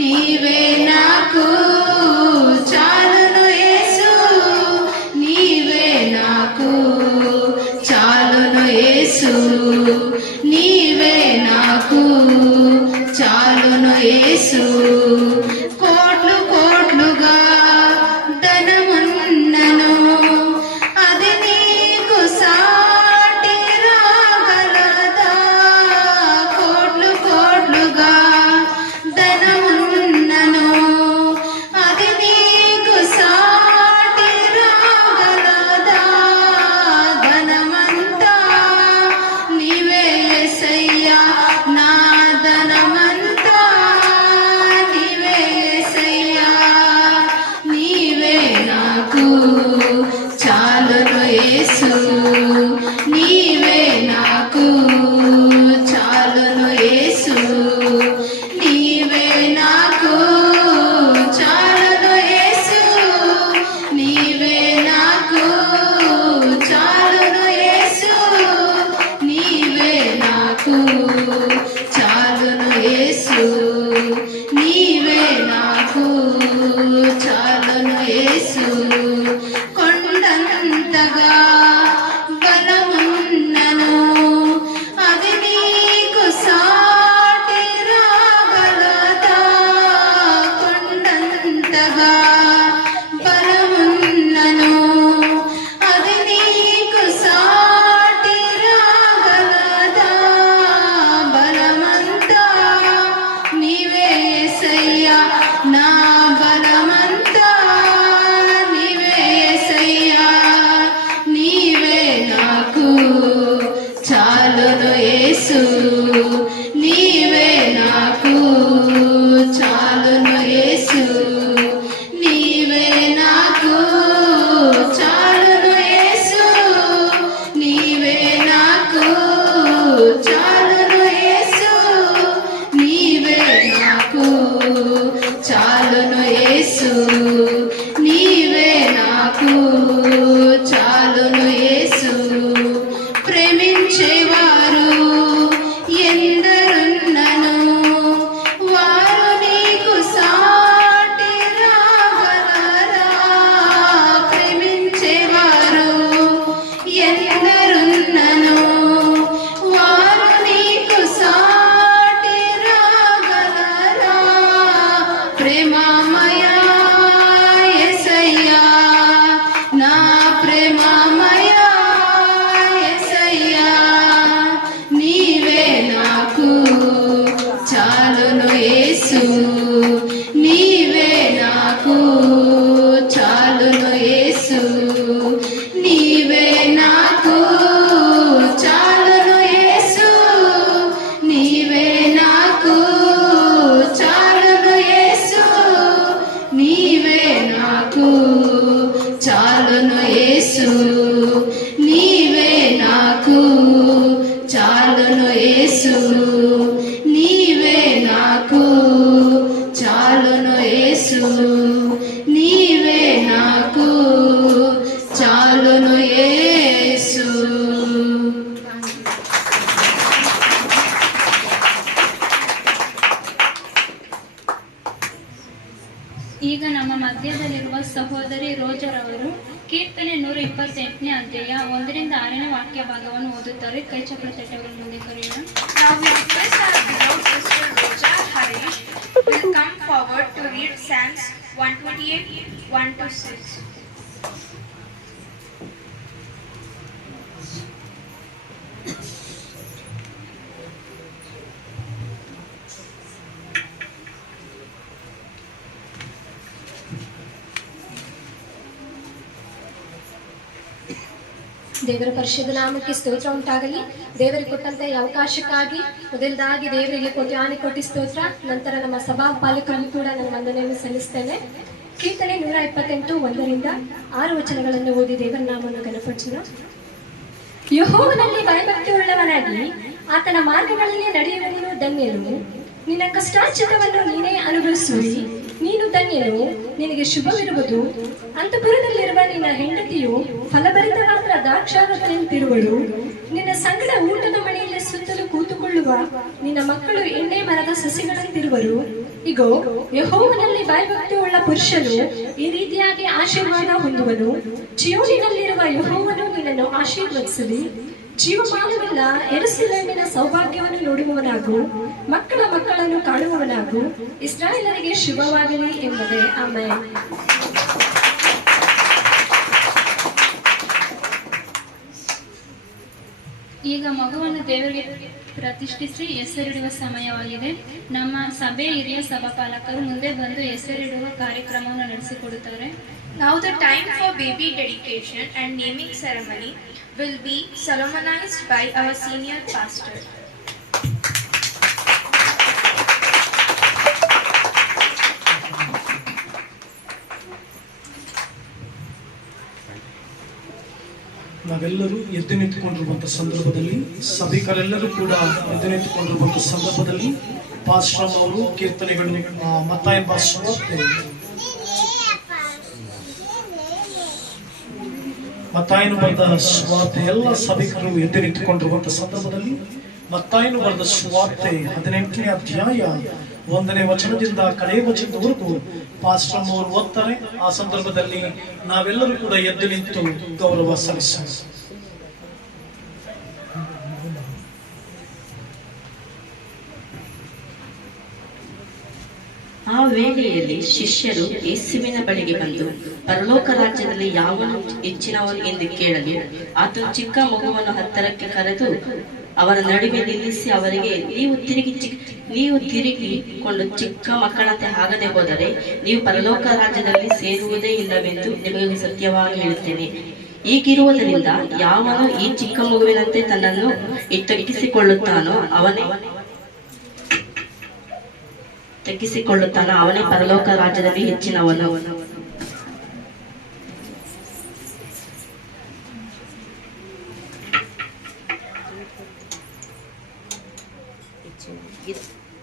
నీవే నాకు చాలును యేసు, నీవే నాకు చాలును యేసు, నీవే నాకు చాలును యేసు. కోట్లు కోట్లుగా ధనమున్నను అది నీకు సాటి రాగలదా, కోట్లు కోట్లుగా ధనమున్నను అది నీకు సాటి రాగలదా, ధనమంతా నీవే యేసయ్యా నా ధనమంతా నీవే యేసయ్యా, నీవే నాకు చాలును యేసు, నీవే నాకు చాలును యేసు, నీవే నాకు చాలును యేసు, నీవే నాకు చాలును యేసు, నీవే నాకు చాలును యేసు, నీవే నాకు చాలును యేసు. కొండంతగా బలమున్నను అది నీకు సాటి రాగలదా, కొండంతగా బలమున్నను అది నీకు సాటి రాగలదా, బలమంతా నీవే యేసయ్యా నా బలమంతా నీవే యేసయ్యా, నీ 128ನೇ ಅಧ್ಯಾಯ 1-6 ವಾಕ್ಯ ಭಾಗವನ್ನು ಓದುತ್ತಾರೆ. ಕೈ ಚಪ್ರ ತಟ್ಟೆಗಳ ಮುಂದೆ ಕರೆಯೋಣ. Now we request our beloved sister Roja Harish will come forward to read Psalms 128, 1-6. ದೇವರ ಪರಿಶುದ್ಧ ನಾಮಕ್ಕೆ ಸ್ತೋತ್ರ ಉಂಟಾಗಲಿ. ದೇವರಿಗೆ ಕೊಟ್ಟಂತ ಈ ಅವಕಾಶಕ್ಕಾಗಿ ಮೊದಲದಾಗಿ ದೇವರಿಗೆ ಕೋಟಿ ಸ್ತೋತ್ರ. ನಂತರ ನಮ್ಮ ಸಭಾ ಪಾಲಕರನ್ನು ಕೂಡ ನಾನು ವಂದನೆಯನ್ನು ಸಲ್ಲಿಸ್ತೇನೆ. ಕೀರ್ತನೆ 128 1-6 ವಚನಗಳನ್ನು ಓದಿ ದೇವರ ನಾಮವನ್ನು ಘನಪಡಿಸೋಣ. ಯೆಹೋವನಲ್ಲಿ ಭಯಭಕ್ತಿ ಉಳ್ಳವನಾಗಿ ಆತನ ಮಾರ್ಗಗಳಲ್ಲಿ ನಡೆಯುವವನು ಧನ್ಯನು. ನಿನ್ನ ಕಷ್ಟಾರ್ಜಿತವನ್ನು ನೀನೇ ಅನುಭವಿಸುವಿ, ನೀನು ಧನ್ಯನು, ನಿನಗೆ ಶುಭವಿರುವುದು. ಅಂತಃಪುರದಲ್ಲಿರುವ ನಿನ್ನ ಹೆಂಡತಿಯು ಫಲಭರಿತವಾದ ದ್ರಾಕ್ಷಾರಸದಂತಿರುವಳು. ನಿನ್ನ ಸಂಗಡ ಊಟದ ಮನೆಯಲ್ಲಿ ಸುತ್ತಲೂ ಕೂತುಕೊಳ್ಳುವ ನಿನ್ನ ಮಕ್ಕಳು ಎಣ್ಣೆ ಮರದ ಸಸಿಗಳಂತಿರುವರು. ಇಗೋ, ಯೆಹೋವನಲ್ಲಿ ಭಯಭಕ್ತಿ ಉಳ್ಳ ಪುರುಷನು ಈ ರೀತಿಯಾಗಿ ಆಶೀರ್ವಾದ ಹೊಂದುವನು. ಚೀಯೋನಿನಲ್ಲಿರುವ ಯೆಹೋವನು ನಿನ್ನನ್ನು ಆಶೀರ್ವದಿಸಲಿ. ಜೀವಮಾನವೆಲ್ಲ ಯೆರೂಸಲೇಮಿನ ಸೌಭಾಗ್ಯವನ್ನು ನೋಡುವವನಾಗು, ಮಕ್ಕಳ ಮಕ್ಕಳನ್ನು ಕಾಣುವವನಾಗು. ಇಸ್ರಾಯೇಲರಿಗೆ ಶುಭವಾಗಲಿ ಎಂಬುದೇ. ಆಮೆನ್. ಈಗ ಮಗುವನ್ನು ದೇವರಿಗೆ ಪ್ರತಿಷ್ಠಿಸಿ ಹೆಸರಿಡುವ ಸಮಯವಾಗಿದೆ. ನಮ್ಮ ಸಭೆ ಹಿರಿಯ ಸಭಾಪಾಲಕರು ಮುಂದೆ ಬಂದು ಹೆಸರಿಡುವ ಕಾರ್ಯಕ್ರಮವನ್ನು ನಡೆಸಿಕೊಡುತ್ತಾರೆ. Now the time for baby dedication and naming ceremony will be solemnized by our senior pastor. ನಾವೆಲ್ಲರೂ ಎದ್ದು ನಿಂತುಕೊಂಡಿರುವಂತಹ ಸಂದರ್ಭದಲ್ಲಿ, ಸಭಿಕರೆಲ್ಲರೂ ಕೂಡ ಎದ್ದು ನಿಂತುಕೊಂಡಿರುವಂತಹ ಸಂದರ್ಭದಲ್ಲಿ ಪಾಸ್ಟರ್ ಅವರು ಕೀರ್ತನೆಗಳು ಮತ್ತಾಯ ಎಂಬ ಸುವಾರ್ತೆ, ಮತ್ತಾಯನು ಬರೆದ ಸುವಾರ್ತೆ, ಎಲ್ಲ ಸಭಿಕರು ಎದ್ದು ನಿಂತುಕೊಂಡಿರುವಂತಹ ಸಂದರ್ಭದಲ್ಲಿ ಮತ್ತಾಯನು ಬರೆದ ಸುವಾರ್ತೆ 18ನೇ ಅಧ್ಯಾಯ 1ನೇ ವಚನದಿಂದ ಕಡೆಯ ವಚನದವರೆಗೂ ಪಾಸ್ಟರ್ ಅವರು ಓದ್ತಾರೆ. ಆ ಸಂದರ್ಭದಲ್ಲಿ ನಾವೆಲ್ಲರೂ ಕೂಡ ಎದ್ದು ನಿಂತು ಗೌರವ ಸಲ್ಲಿಸೋಣ. ಆ ವೇಳೆಯಲ್ಲಿ ಶಿಷ್ಯರು ಯೇಸುವಿನ ಬಳಿಗೆ ಬಂದು, ಪರಲೋಕ ರಾಜ್ಯದಲ್ಲಿ ಯಾವನು ಹೆಚ್ಚಿನವನು ಎಂದು ಕೇಳಲು ಆತನು ಚಿಕ್ಕ ಮಗುವನ್ನು ಹತ್ತಿರಕ್ಕೆ ಕರೆದು ಅವರ ನಡುವೆ ನಿಲ್ಲಿಸಿ ಅವರಿಗೆ, ನೀವು ತಿರುಗಿಕೊಂಡು ಚಿಕ್ಕ ಮಕ್ಕಳಂತೆ ಆಗದೆ ಹೋದರೆ ನೀವು ಪರಲೋಕ ರಾಜ್ಯದಲ್ಲಿ ಸೇರುವುದೇ ಇಲ್ಲವೆಂದು ನಿಮಗೆ ಸತ್ಯವಾಗಿ ಹೇಳುತ್ತೇನೆ. ಹೀಗಿರುವುದರಿಂದ ಯಾವನು ಈ ಚಿಕ್ಕ ಮಗುವಿನಂತೆ ತನ್ನನ್ನು ತಗ್ಗಿಸಿಕೊಳ್ಳುತ್ತಾನೋ ಅವನೇ ಪರಲೋಕ ರಾಜ್ಯದಲ್ಲಿ ಹೆಚ್ಚಿನವನು.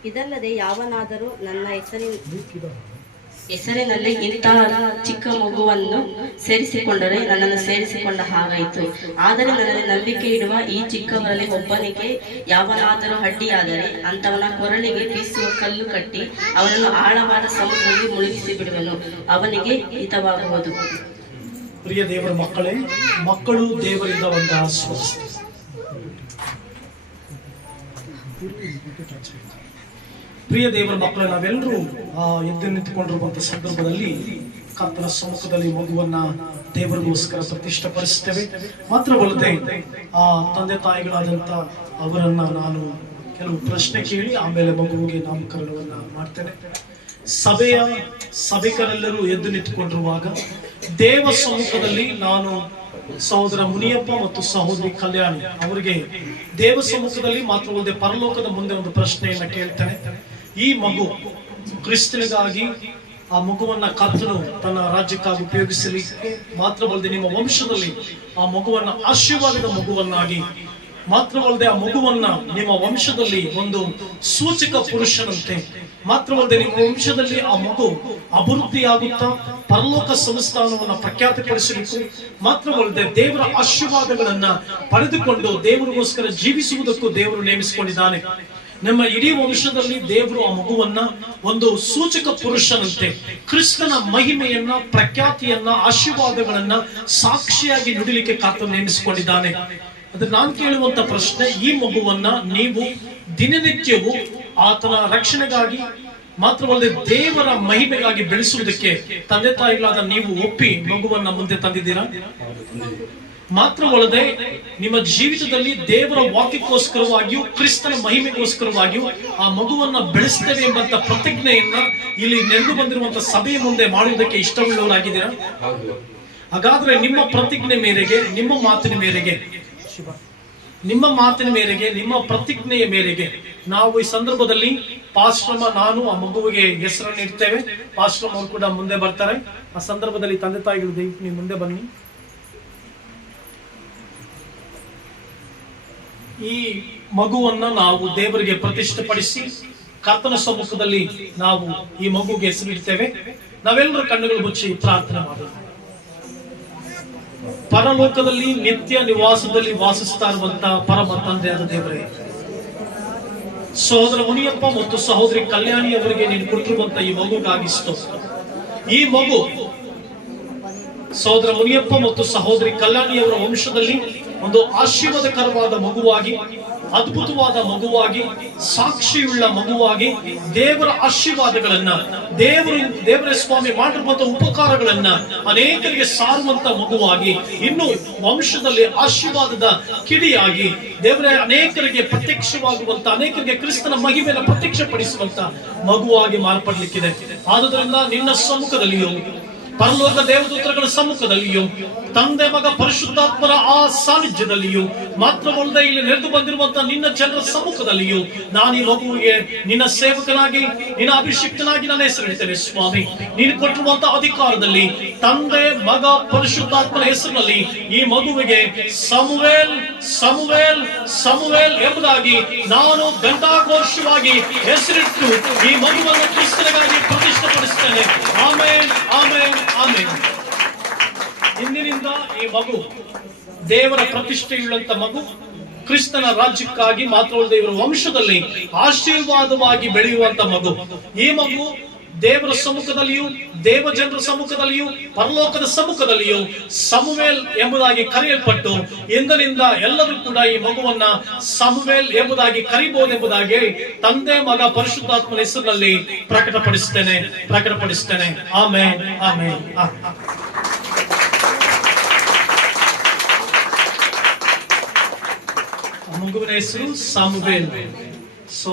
ಇದಲ್ಲದೆ ಯಾವನಾದರೂ ನನ್ನ ಹೆಸರಿನಲ್ಲಿ ಇಂತಹ ಚಿಕ್ಕ ಮಗುವನ್ನು ಸೇರಿಸಿಕೊಂಡರೆ ನನ್ನನ್ನು ಸೇರಿಸಿಕೊಂಡ ಹಾಗಾಯಿತು. ಆದರೆ ನನ್ನಲ್ಲಿ ನಂಬಿಕೆ ಇಡುವ ಈ ಚಿಕ್ಕವರಲ್ಲಿ ಒಬ್ಬನಿಗೆ ಯಾವನಾದರೂ ಅಡ್ಡಿಯಾದರೆ ಅಂತವನ ಕೊರಳಿಗೆ ಬೀಸುವ ಕಲ್ಲು ಕಟ್ಟಿ ಅವನನ್ನು ಆಳವಾದ ಸಮುದ್ರದಲ್ಲಿ ಮುಳುಗಿಸಿ ಬಿಡುವನು, ಅವನಿಗೆ ಹಿತವಾಗುವುದು. ಪ್ರಿಯ ದೇವರ ಮಕ್ಕಳೇ, ಮಕ್ಕಳು ದೇವರಿಂದ ಒಂದು ಆಸ್ವಾಸ್ತಿ. ಪ್ರಿಯ ದೇವರ ಮಕ್ಕಳು, ನಾವೆಲ್ಲರೂ ಎದ್ದು ನಿಂತುಕೊಂಡಿರುವಂತಹ ಸಂದರ್ಭದಲ್ಲಿ ಕರ್ತನ ಸಮ್ಮುಖದಲ್ಲಿ ಮಗುವನ್ನ ದೇವರಿಗೋಸ್ಕರ ಪ್ರತಿಷ್ಠಪಡಿಸ್ತೇವೆ. ಮಾತ್ರವಲ್ಲದೆ ಆ ತಂದೆ ತಾಯಿಗಳಾದಂತ ಅವರನ್ನ ನಾನು ಕೆಲವು ಪ್ರಶ್ನೆ ಕೇಳಿ ಆಮೇಲೆ ಮಗುವಿಗೆ ನಾಮಕರಣವನ್ನ ಮಾಡ್ತೇನೆ. ಸಭಿಕರೆಲ್ಲರೂ ಎದ್ದು ನಿಂತುಕೊಂಡಿರುವಾಗ ದೇವ ಸಮ್ಮುಖದಲ್ಲಿ ನಾನು ಸಹೋದರ ಮುನಿಯಪ್ಪ ಮತ್ತು ಸಹೋದರಿ ಕಲ್ಯಾಣಿ ಅವರಿಗೆ ದೇವ ಸಮ್ಮುಖದಲ್ಲಿ ಮಾತ್ರವಲ್ಲದೆ ಪರಲೋಕದ ಮುಂದೆ ಒಂದು ಪ್ರಶ್ನೆಯನ್ನ ಕೇಳ್ತೇನೆ. ಈ ಮಗು ಕ್ರಿಸ್ತನಿಗಾಗಿ ಆ ಮಗುವನ್ನ ಕರ್ತನು ತನ್ನ ರಾಜ್ಯಕ್ಕಾಗಿ ಉಪಯೋಗಿಸಲಿಕ್ಕೆ ಮಾತ್ರವಲ್ಲದೆ ನಿಮ್ಮ ವಂಶದಲ್ಲಿ ಆ ಮಗುವನ್ನ ಆಶೀರ್ವಾದದ ಮಗುವನ್ನಾಗಿ, ಮಾತ್ರವಲ್ಲದೆ ಆ ಮಗುವನ್ನ ನಿಮ್ಮ ವಂಶದಲ್ಲಿ ಒಂದು ಸೂಚಕ ಪುರುಷನಂತೆ, ಮಾತ್ರವಲ್ಲದೆ ನಿಮ್ಮ ವಂಶದಲ್ಲಿ ಆ ಮಗು ಅಭಿವೃದ್ಧಿಯಾಗುತ್ತಾ ಪರಲೋಕ ಸಂಸ್ಥಾನವನ್ನ ಪ್ರಖ್ಯಾತಿಪಡಿಸಲಿಕ್ಕೂ, ಮಾತ್ರವಲ್ಲದೆ ದೇವರ ಆಶೀರ್ವಾದಗಳನ್ನ ಪಡೆದುಕೊಂಡು ದೇವರಿಗೋಸ್ಕರ ಜೀವಿಸುವುದಕ್ಕೂ ದೇವರು ನೇಮಿಸಿಕೊಂಡಿದ್ದಾನೆ. ನಮ್ಮ ಇಡೀ ವಂಶದಲ್ಲಿ ದೇವರು ಆ ಮಗುವನ್ನ ಒಂದು ಸೂಚಕ ಪುರುಷನಂತೆ ಕ್ರಿಸ್ತನ ಮಹಿಮೆಯನ್ನ, ಪ್ರಖ್ಯಾತಿಯನ್ನ, ಆಶೀರ್ವಾದಗಳನ್ನ ಸಾಕ್ಷಿಯಾಗಿ ನುಡಿಲಿಕ್ಕೆ ಕರ್ತನು ನೇಮಿಸಿಕೊಂಡಿದ್ದಾನೆ. ಆದ್ರೆ ನಾನು ಕೇಳುವಂತ ಪ್ರಶ್ನೆ, ಈ ಮಗುವನ್ನ ನೀವು ದಿನನಿತ್ಯವೂ ಆತನ ರಕ್ಷಣೆಗಾಗಿ ಮಾತ್ರವಲ್ಲದೆ ದೇವರ ಮಹಿಮೆಗಾಗಿ ಬೆಳೆಸುವುದಕ್ಕೆ ತಂದೆ ತಾಯಿಗಳಾದ ನೀವು ಒಪ್ಪಿ ಮಗುವನ್ನ ಮುಂದೆ ತಂದಿದ್ದೀರಾ? ಮಾತ್ರವಲ್ಲದೆ ನಿಮ್ಮ ಜೀವಿತದಲ್ಲಿ ದೇವರ ವಾಕ್ಯಕ್ಕೋಸ್ಕರವಾಗಿಯೂ ಕ್ರಿಸ್ತನ ಮಹಿಮೆಗೋಸ್ಕರವಾಗಿಯೂ ಆ ಮಗುವನ್ನ ಬೆಳೆಸ್ತೇವೆ ಎಂಬಂತ ಪ್ರತಿಜ್ಞೆಯನ್ನ ಇಲ್ಲಿ ನೆರೆದು ಬಂದಿರುವಂತಹ ಸಭೆಯ ಮುಂದೆ ಮಾಡುವುದಕ್ಕೆ ಇಷ್ಟವುಳ್ಳವರಾಗಿದ್ದೀರಾ? ಹಾಗಾದ್ರೆ ನಿಮ್ಮ ಪ್ರತಿಜ್ಞೆ ಮೇರೆಗೆ, ನಿಮ್ಮ ಮಾತಿನ ಮೇರೆಗೆ, ನಿಮ್ಮ ಪ್ರತಿಜ್ಞೆಯ ಮೇರೆಗೆ ನಾವು ಈ ಸಂದರ್ಭದಲ್ಲಿ ಪಾಸ್ಟ್ರಮ್ಮ, ನಾನು ಆ ಮಗುವಿಗೆ ಹೆಸರನ್ನು ಇಡ್ತೇವೆ. ಪಾಸ್ಟ್ರಮ್ಮ ಅವರು ಕೂಡ ಮುಂದೆ ಬರ್ತಾರೆ. ಆ ಸಂದರ್ಭದಲ್ಲಿ ತಂದೆ ತಾಯಿಗಳು ದಯವಿಟ್ಟು ನೀವು ಮುಂದೆ ಬನ್ನಿ. ಈ ಮಗುವನ್ನ ನಾವು ದೇವರಿಗೆ ಪ್ರತಿಷ್ಠೆಪಡಿಸಿ ಕರ್ತನ ಸಮ್ಮುಖದಲ್ಲಿ ನಾವು ಈ ಮಗುಗೆ ಹೆಸರಿಡ್ತೇವೆ. ನಾವೆಲ್ಲರೂ ಕಣ್ಣುಗಳು ಮುಚ್ಚಿ ಪ್ರಾರ್ಥನೆ ಮಾಡೋಣ. ಪರಲೋಕದಲ್ಲಿ ನಿತ್ಯ ನಿವಾಸದಲ್ಲಿ ವಾಸಿಸ್ತಾ ಇರುವಂತಹ ಪರಮ ತಂದೆಯಾದ ದೇವರೇ, ಸಹೋದರ ಮುನಿಯಪ್ಪ ಮತ್ತು ಸಹೋದರಿ ಕಲ್ಯಾಣಿ ಅವರಿಗೆ ನೀನು ಕೊಟ್ಟಿರುವಂತ ಈ ಮಗುಗಾಗಿ ಸ್ತೋತ್ರ. ಈ ಮಗು ಸಹೋದರ ಮುನಿಯಪ್ಪ ಮತ್ತು ಸಹೋದರಿ ಕಲ್ಯಾಣಿ ಅವರ ವಂಶದಲ್ಲಿ ಒಂದು ಆಶೀರ್ವಾದಕರವಾದ ಮಗುವಾಗಿ, ಅದ್ಭುತವಾದ ಮಗುವಾಗಿ, ಸಾಕ್ಷಿಯುಳ್ಳ ಮಗುವಾಗಿ, ದೇವರ ಆಶೀರ್ವಾದಗಳನ್ನ, ದೇವರ ಸ್ವಾಮಿ ಮಾಡಿರುವಂತಹ ಉಪಕಾರಗಳನ್ನ ಅನೇಕರಿಗೆ ಸಾರುವಂತ ಮಗುವಾಗಿ, ಇನ್ನು ವಂಶದಲ್ಲಿ ಆಶೀರ್ವಾದದ ಕಿಡಿಯಾಗಿ ದೇವರ ಅನೇಕರಿಗೆ ಪ್ರತ್ಯಕ್ಷವಾಗುವಂತ, ಅನೇಕರಿಗೆ ಕ್ರಿಸ್ತನ ಮಹಿಮೆಯನ್ನು ಪ್ರತ್ಯಕ್ಷಪಡಿಸುವಂತ ಮಗುವಾಗಿ ಮಾರ್ಪಡಲಿಕ್ಕಿದೆ. ಆದುದರಿಂದ ನಿನ್ನ ಸಮ್ಮುಖದಲ್ಲಿಯೂ, ಪರಲೋಕ ದೇವದೂತರುಗಳ ಸಮ್ಮುಖದಲ್ಲಿಯೂ, ತಂದೆ ಮಗ ಪರಿಶುದ್ಧಾತ್ಮರ ಆ ಸಾನ್ನಿಧ್ಯದಲ್ಲಿಯೂ, ಮಾತ್ರವಲ್ಲದೆ ಇಲ್ಲಿ ನೆರೆದು ಬಂದಿರುವಂತಹ ನಿನ್ನ ಜನರ ಸಮ್ಮುಖದಲ್ಲಿಯೂ ನಾನು ಈ ಮಗುವಿಗೆ ನಿನ್ನ ಸೇವಕನಾಗಿ, ನಿನ್ನ ಅಭಿಷಿಕ್ತನಾಗಿ ನನ್ನ ಹೆಸರಿಡ್ತೇನೆ ಸ್ವಾಮಿ. ನೀನು ಕೊಟ್ಟಿರುವಂತಹ ಅಧಿಕಾರದಲ್ಲಿ ತಂದೆ ಮಗ ಪರಿಶುದ್ಧಾತ್ಮನ ಹೆಸರಿನಲ್ಲಿ ಈ ಮಗುವಿಗೆ ಸಮುವೇಲ್ ಸಮುವೇಲ್ ಸಮುವೇಲ್ ಎಂಬುದಾಗಿ ನಾನು ಘಂಟಾಘೋಷವಾಗಿ ಹೆಸರಿಟ್ಟು ಈ ಮಗುವನ್ನು ಕ್ರಿಸ್ತನಿಗಾಗಿ ಪ್ರತಿಷ್ಠೆಪಡಿಸುತ್ತೇನೆ. ಆಮೇನ್, ಆಮೇನ್, ಆಮೇನ್. ಇಂದಿನಿಂದ ಈ ಮಗು ದೇವರ ಪ್ರತಿಷ್ಠೆಯುಳ್ಳಂತ ಮಗು, ಕ್ರಿಸ್ತನ ರಾಜ್ಯಕ್ಕಾಗಿ ಮಾತ್ರವಲ್ಲದೆ ಇವರ ವಂಶದಲ್ಲಿ ಆಶೀರ್ವಾದವಾಗಿ ಬೆಳೆಯುವಂತ ಮಗು. ಈ ಮಗು ದೇವರ ಸಮ್ಮುಖದಲ್ಲಿಯೂ, ದೇವಜನರ ಸಮ್ಮುಖದಲ್ಲಿಯೂ, ಪರಲೋಕದ ಸಮ್ಮುಖದಲ್ಲಿಯೂ ಸಮುವೇಲ್ ಎಂಬುದಾಗಿ ಕರೆಯಲ್ಪಟ್ಟು ಇಂದಿನಿಂದ ಎಲ್ಲರೂ ಕೂಡ ಈ ಮಗುವನ್ನ ಸಮುವೇಲ್ ಎಂಬುದಾಗಿ ಕರಿಬಹುದೆಂಬುದಾಗಿ ತಂದೆ ಮಗ ಪರಿಶುದ್ಧಾತ್ಮನ ಹೆಸರಿನಲ್ಲಿ ಪ್ರಕಟಪಡಿಸ್ತೇನೆ. ಆಮೇನ್, ಆಮೇನ್. ಮಗುವಿನ ಹೆಸರು ಸಮುವೇಲ್. ಸೊ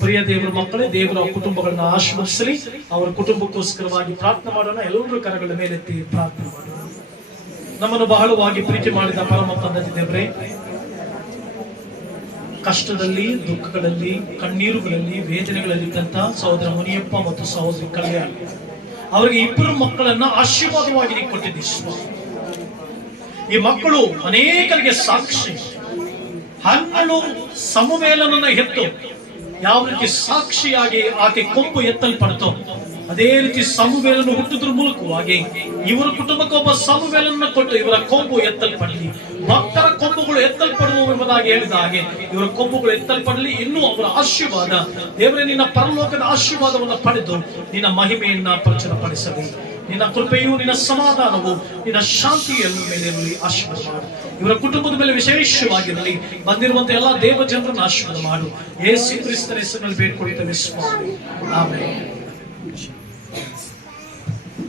ಪ್ರಿಯ ದೇವರ ಮಕ್ಕಳೇ, ದೇವರ ಕುಟುಂಬಗಳನ್ನ ಆಶೀರ್ವದಿಸಲಿ. ಅವರ ಕುಟುಂಬಕ್ಕೋಸ್ಕರವಾಗಿ ಪ್ರಾರ್ಥನೆ ಮಾಡೋಣ. ಎಲ್ಲರೂ ಕರಗಳ ಮೇಲೆತ್ತಿ ಪ್ರಾರ್ಥನೆ ಮಾಡೋಣ. ನಮ್ಮನ್ನು ಬಹಳವಾಗಿ ಪ್ರೀತಿ ಮಾಡಿದ ಪರಮ ತಂದೆ ದೇವರೇ, ಕಷ್ಟದಲ್ಲಿ, ದುಃಖಗಳಲ್ಲಿ, ಕಣ್ಣೀರುಗಳಲ್ಲಿ, ವೇದನೆಗಳಲ್ಲಿದ್ದಂತ ಸಹೋದರ ಮುನಿಯಪ್ಪ ಮತ್ತು ಸಹೋದರಿ ಕಲ್ಯಾಣಿ ಅವರಿಗೆ ಇಬ್ಬರು ಮಕ್ಕಳನ್ನ ಆಶೀರ್ವಾದವಾಗಿ ನೀವು ಕೊಟ್ಟಿದ್ದೀವಿ. ಈ ಮಕ್ಕಳು ಅನೇಕರಿಗೆ ಸಾಕ್ಷಿ. 12 ಸಮುವೇಲನನ್ನ ಹೆತ್ತು ಯಾವ ರೀತಿ ಸಾಕ್ಷಿಯಾಗಿ ಆಕೆ ಕೊಂಬು ಎತ್ತಲ್ಪಡ್ತೋ, ಅದೇ ರೀತಿ ಸಮುವೇಲನು ಹುಟ್ಟುದ್ರ ಮೂಲಕವಾಗಿ ಇವರ ಕುಟುಂಬಕ್ಕೆ ಒಬ್ಬ ಸಮುವೇಲನ್ನ ಕೊಟ್ಟು ಇವರ ಕೊಂಬು ಎತ್ತಲ್ಪಡಲಿ. ಭಕ್ತರ ಕೊಂಬುಗಳು ಎತ್ತಲ್ಪಡುವ ಎಂಬುದಾಗಿ ಹೇಳಿದ ಹಾಗೆ ಇವರ ಕೊಂಬುಗಳು ಎತ್ತಲ್ಪಡಲಿ. ಇನ್ನೂ ಅವರ ಆಶೀರ್ವಾದ ದೇವರೇ, ನಿನ್ನ ಪರಲೋಕದ ಆಶೀರ್ವಾದವನ್ನು ಪಡೆದು ನಿನ್ನ ಮಹಿಮೆಯನ್ನ ಪ್ರಚುರಪಡಿಸಲಿ. ನಿನ್ನ ಕೃಪೆಯು, ನಿನ್ನ ಸಮಾಧಾನವು, ನಿನ್ನ ಶಾಂತಿಯನ್ನು ಮೇಲಿರಲಿ. ಆಶೀರ್ವಾದ ಮಾಡು. ಇವರ ಕುಟುಂಬದ ಮೇಲೆ ವಿಶೇಷವಾಗಿರಲಿ. ಬಂದಿರುವಂತಹ ಎಲ್ಲಾ ದೇವ ಜನರನ್ನು ಆಶೀರ್ವಾದ ಮಾಡು. ಯೇಸು ಕ್ರಿಸ್ತನ ಹೆಸರಿನಲ್ಲಿ ಬೇಡ್ಕೊಳ್ಳುತ್ತೇವೆ ಸ್ವಾಮಿ. ಆಮೆನ್.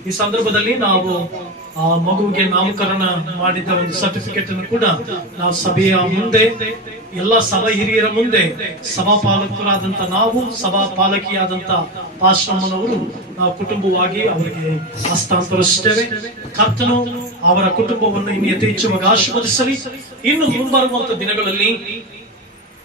ಈ ಸಂದರ್ಭದಲ್ಲಿ ನಾವು ಆ ಮಗುವಿಗೆ ನಾಮಕರಣ ಮಾಡಿದ ಒಂದು ಸರ್ಟಿಫಿಕೇಟ್ ಅನ್ನು ಕೂಡ ನಾವು ಸಭೆಯ ಮುಂದೆ, ಎಲ್ಲ ಸಭಾ ಹಿರಿಯರ ಮುಂದೆ, ಸಭಾಪಾಲಕರಾದಂತ ನಾವು, ಸಭಾಪಾಲಕಿಯಾದಂತ ಪಾಸ್ಟಮ್ಮನವರು ನಾವು ಕುಟುಂಬವಾಗಿ ಅವರಿಗೆ ಹಸ್ತಾಂತರಿಸುತ್ತೇವೆ. ಕರ್ತನು ಅವರ ಕುಟುಂಬವನ್ನು ಇನ್ನು ಯಥೇಚ್ಛವಾಗಿ ಆಶೀರ್ವದಿಸಲಿ. ಇನ್ನು ಮುಂಬರುವಂತ ದಿನಗಳಲ್ಲಿ